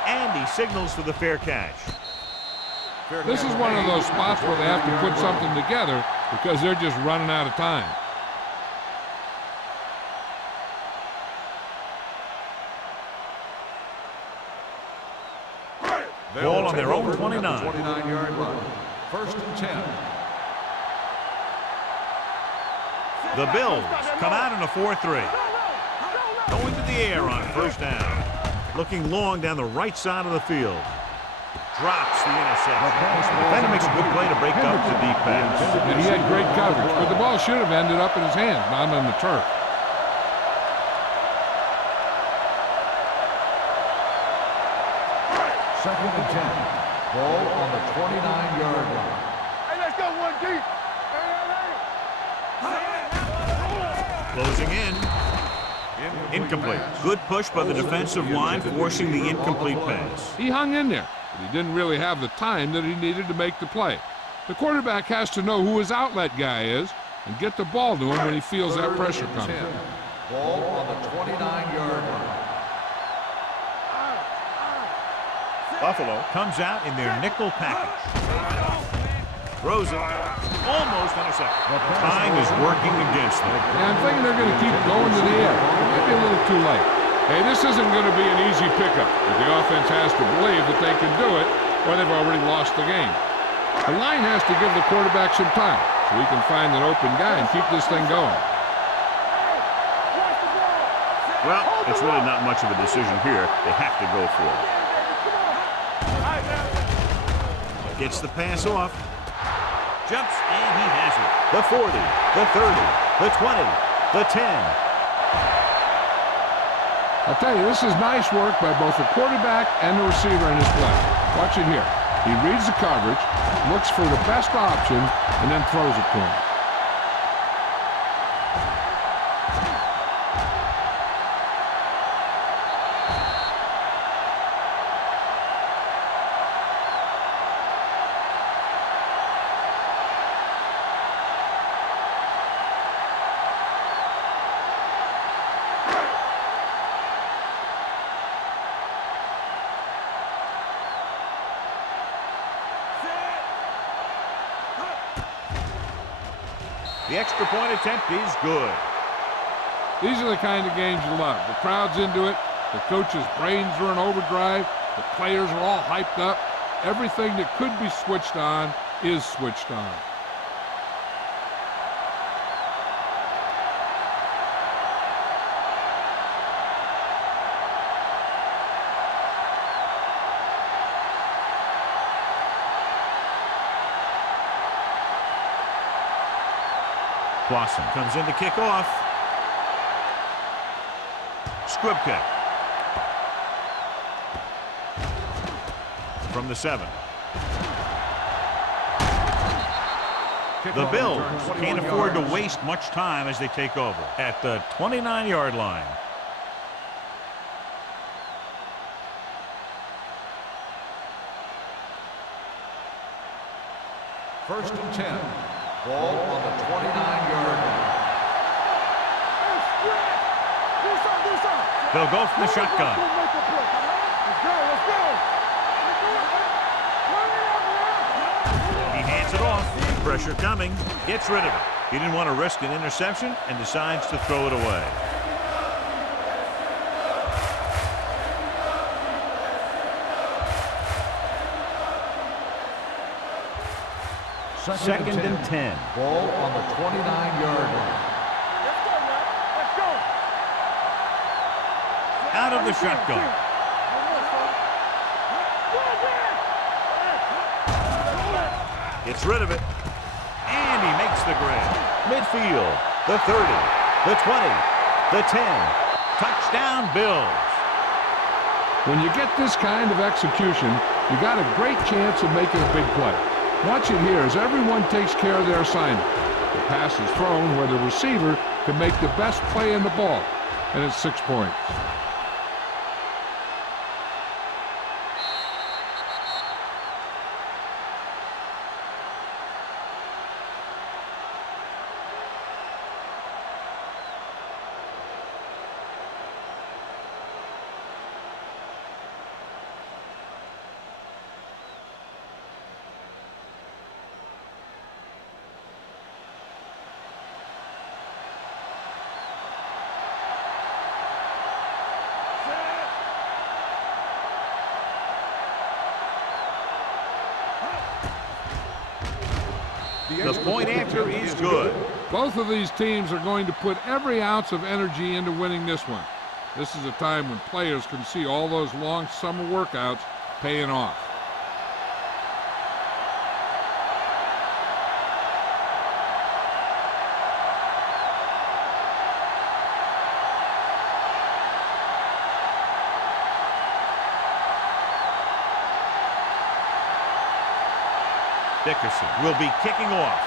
And he signals for the fair catch. This is one of those spots where they have to put something together because they're just running out of time. Ball on their own 29. 29-yard line. First and 10. The Bills come out in a 4-3. Going to the air on first down. Looking long down the right side of the field. Drops the interception. The defender makes a good play to break up the deep pass. And he had great coverage, but the ball should have ended up in his hands, not on the turf. Second and 10. Ball on the 29-yard line. Hey, let's go one deep. Closing in. Incomplete. Good push by the defensive line, forcing the incomplete pass. He hung in there, but he didn't really have the time that he needed to make the play. The quarterback has to know who his outlet guy is and get the ball to him when he feels that pressure coming. Ball on the 29-yard line. Buffalo comes out in their nickel package. Throws it. Almost intercepted. Time is working against them. Yeah, I'm thinking they're going to keep going to the air. Maybe a little too late. Hey, this isn't going to be an easy pickup, but the offense has to believe that they can do it or they've already lost the game. The line has to give the quarterback some time so he can find an open guy and keep this thing going. Well, it's really not much of a decision here. They have to go for it. Gets the pass off. Jumps, and he has it. The 40, the 30, the 20, the 10. I'll tell you, this is nice work by both the quarterback and the receiver in his play. Watch it here. He reads the coverage, looks for the best option, and then throws it to him. The extra point attempt is good. These are the kind of games you love. The crowd's into it. The coach's brains are in overdrive. The players are all hyped up. Everything that could be switched on is switched on. Clausen comes in to kick off. Squib kick. From the 7. The Bills can't afford to waste much time as they take over at the 29-yard line. First and 10. Ball on the 29-yard line. They'll go from the shotgun. He hands it off. Pressure coming. Gets rid of it. He didn't want to risk an interception and decides to throw it away. Second and 10. Ball on the 29-yard line. Out of the shotgun. Gets rid of it. And he makes the grab. Midfield. The 30. The 20. The 10. Touchdown, Bills. When you get this kind of execution, you got a great chance of making a big play. Watch it here as everyone takes care of their assignment. The pass is thrown where the receiver can make the best play in the ball, and it's 6 points. The point after is good. Both of these teams are going to put every ounce of energy into winning this one. This is a time when players can see all those long summer workouts paying off. Dickerson will be kicking off.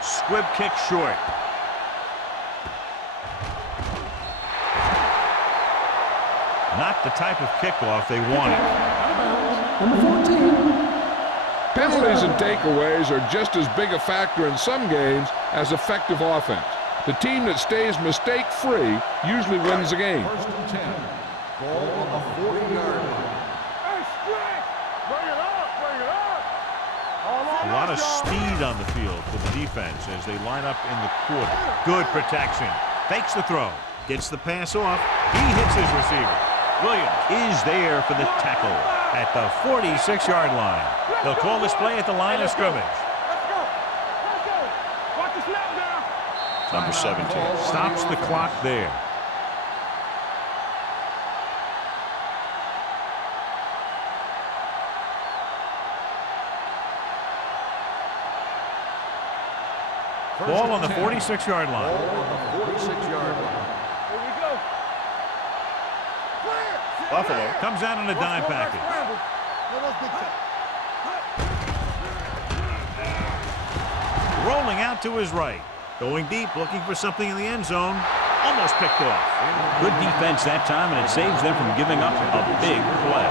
Squib kick short. Not the type of kickoff they wanted. Number 14. Penalties and takeaways are just as big a factor in some games as effective offense. The team that stays mistake-free usually wins the game. First and 10. Ball on the 40-yard line. A lot of speed on the field for the defense as they line up in the quarter. Good protection. Fakes the throw. Gets the pass off. He hits his receiver. Williams is there for the tackle at the 46-yard line. They'll call this play at the line of scrimmage. Number 17 stops the clock there. Ball on the 46-yard line. Ball on the 46-yard line. Buffalo comes out in a dime package. Rolling out to his right. Going deep, looking for something in the end zone. Almost picked off. Good defense that time, and it saves them from giving up a big play.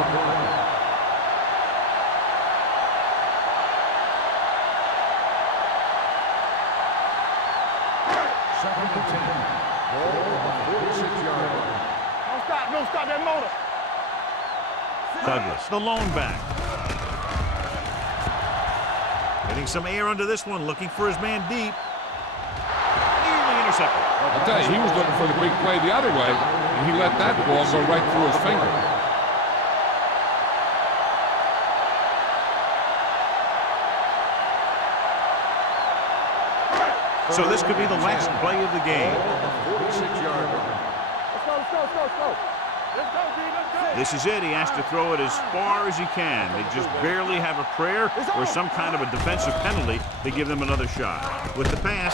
Second and 10. Ball on the 46-yard line. Don't stop that motor. Douglas, the lone back. Getting some air under this one, looking for his man deep. Nearly intercepted. I'll tell you, he was looking for the big play the other way, and he let that ball go right through his finger. So this could be the last play of the game. Ball on the 46-yard line. Let's go. Let's go, D. Let's go. This is it. He has to throw it as far as he can. They just barely have a prayer or some kind of a defensive penalty to give them another shot. With the pass,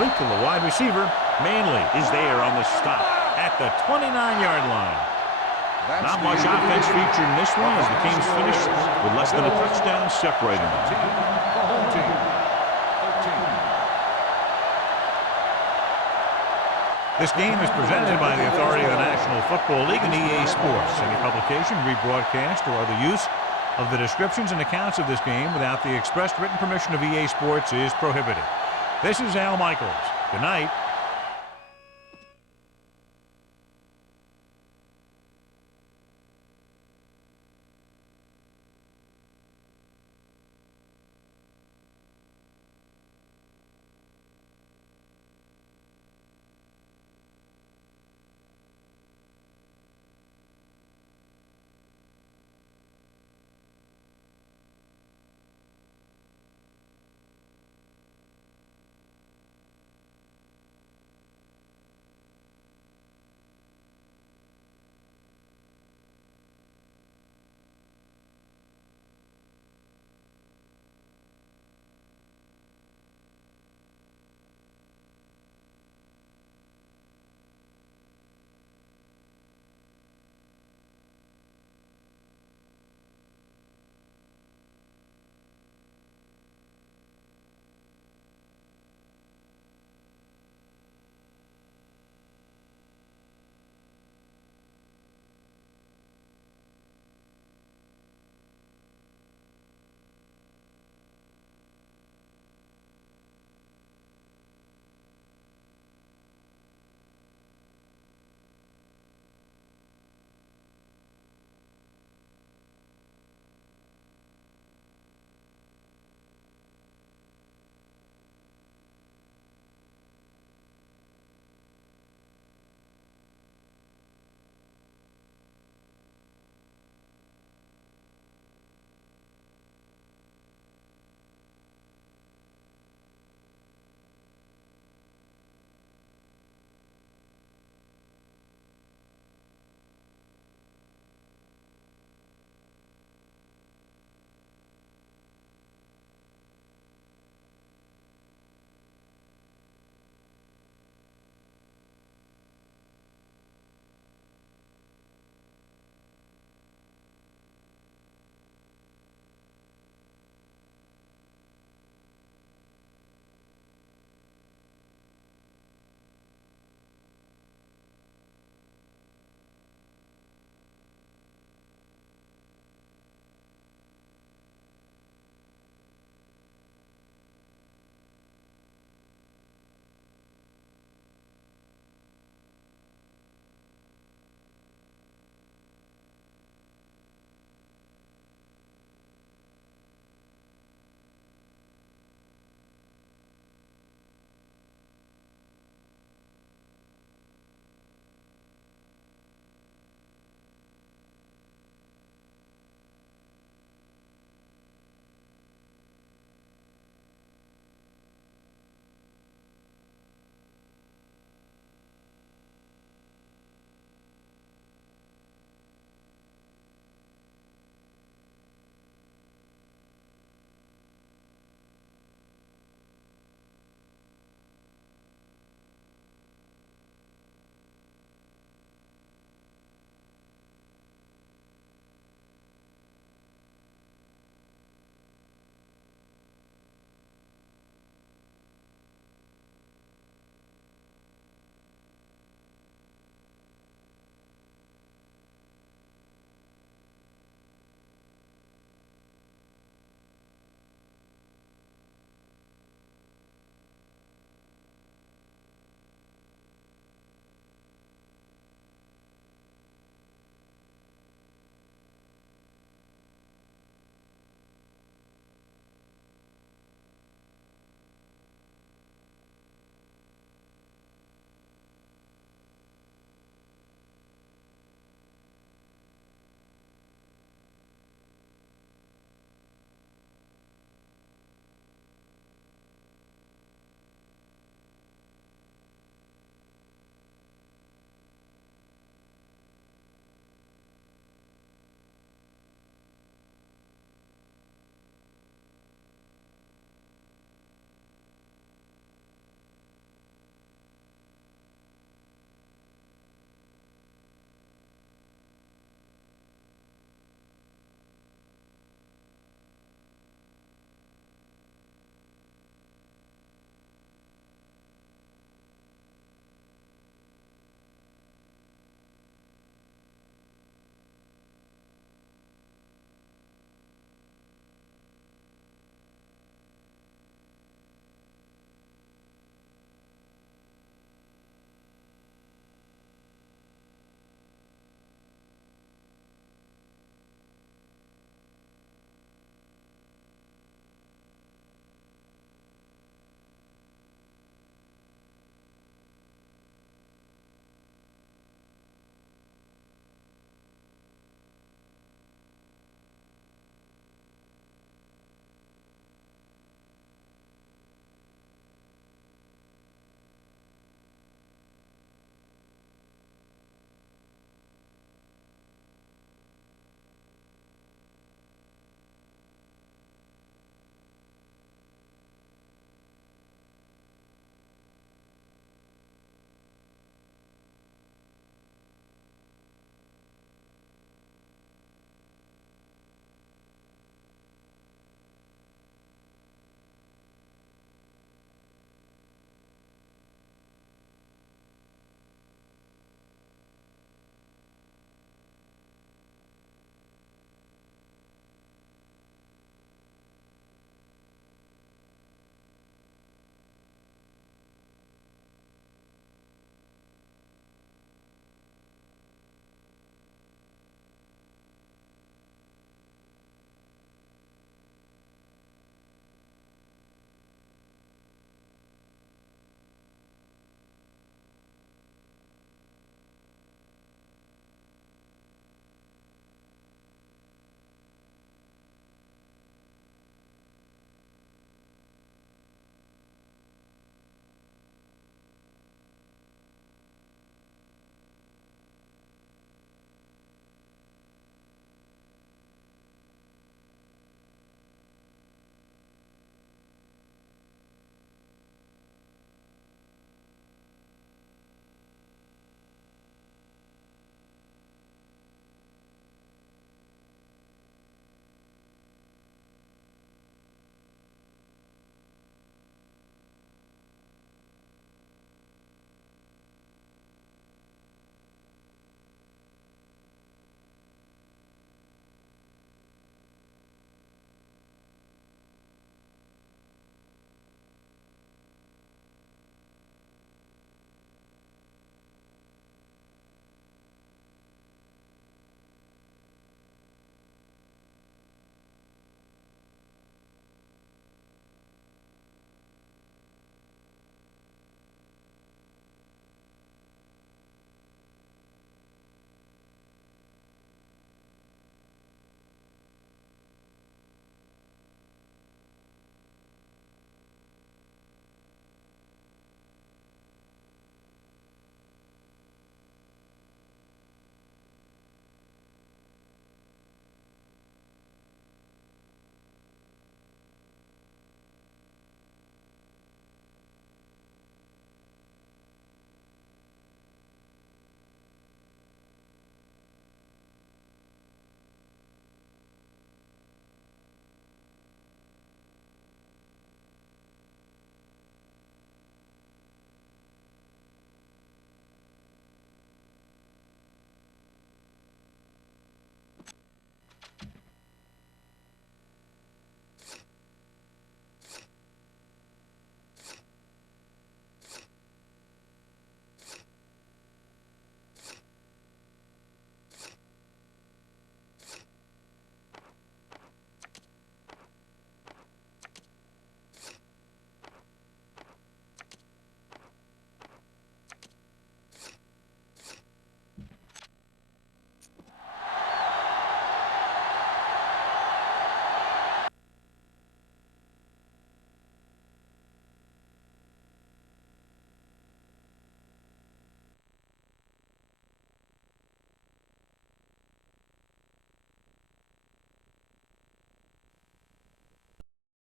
Winkle, the wide receiver, Manley is there on the stop at the 29-yard line. Not much offense featured in this one as the team's finished with less than a touchdown separating them. The home team. 13. This game is presented by the authority of the National Football League and EA Sports. Any publication, rebroadcast, or other use of the descriptions and accounts of this game without the expressed written permission of EA Sports is prohibited. This is Al Michaels. Good night.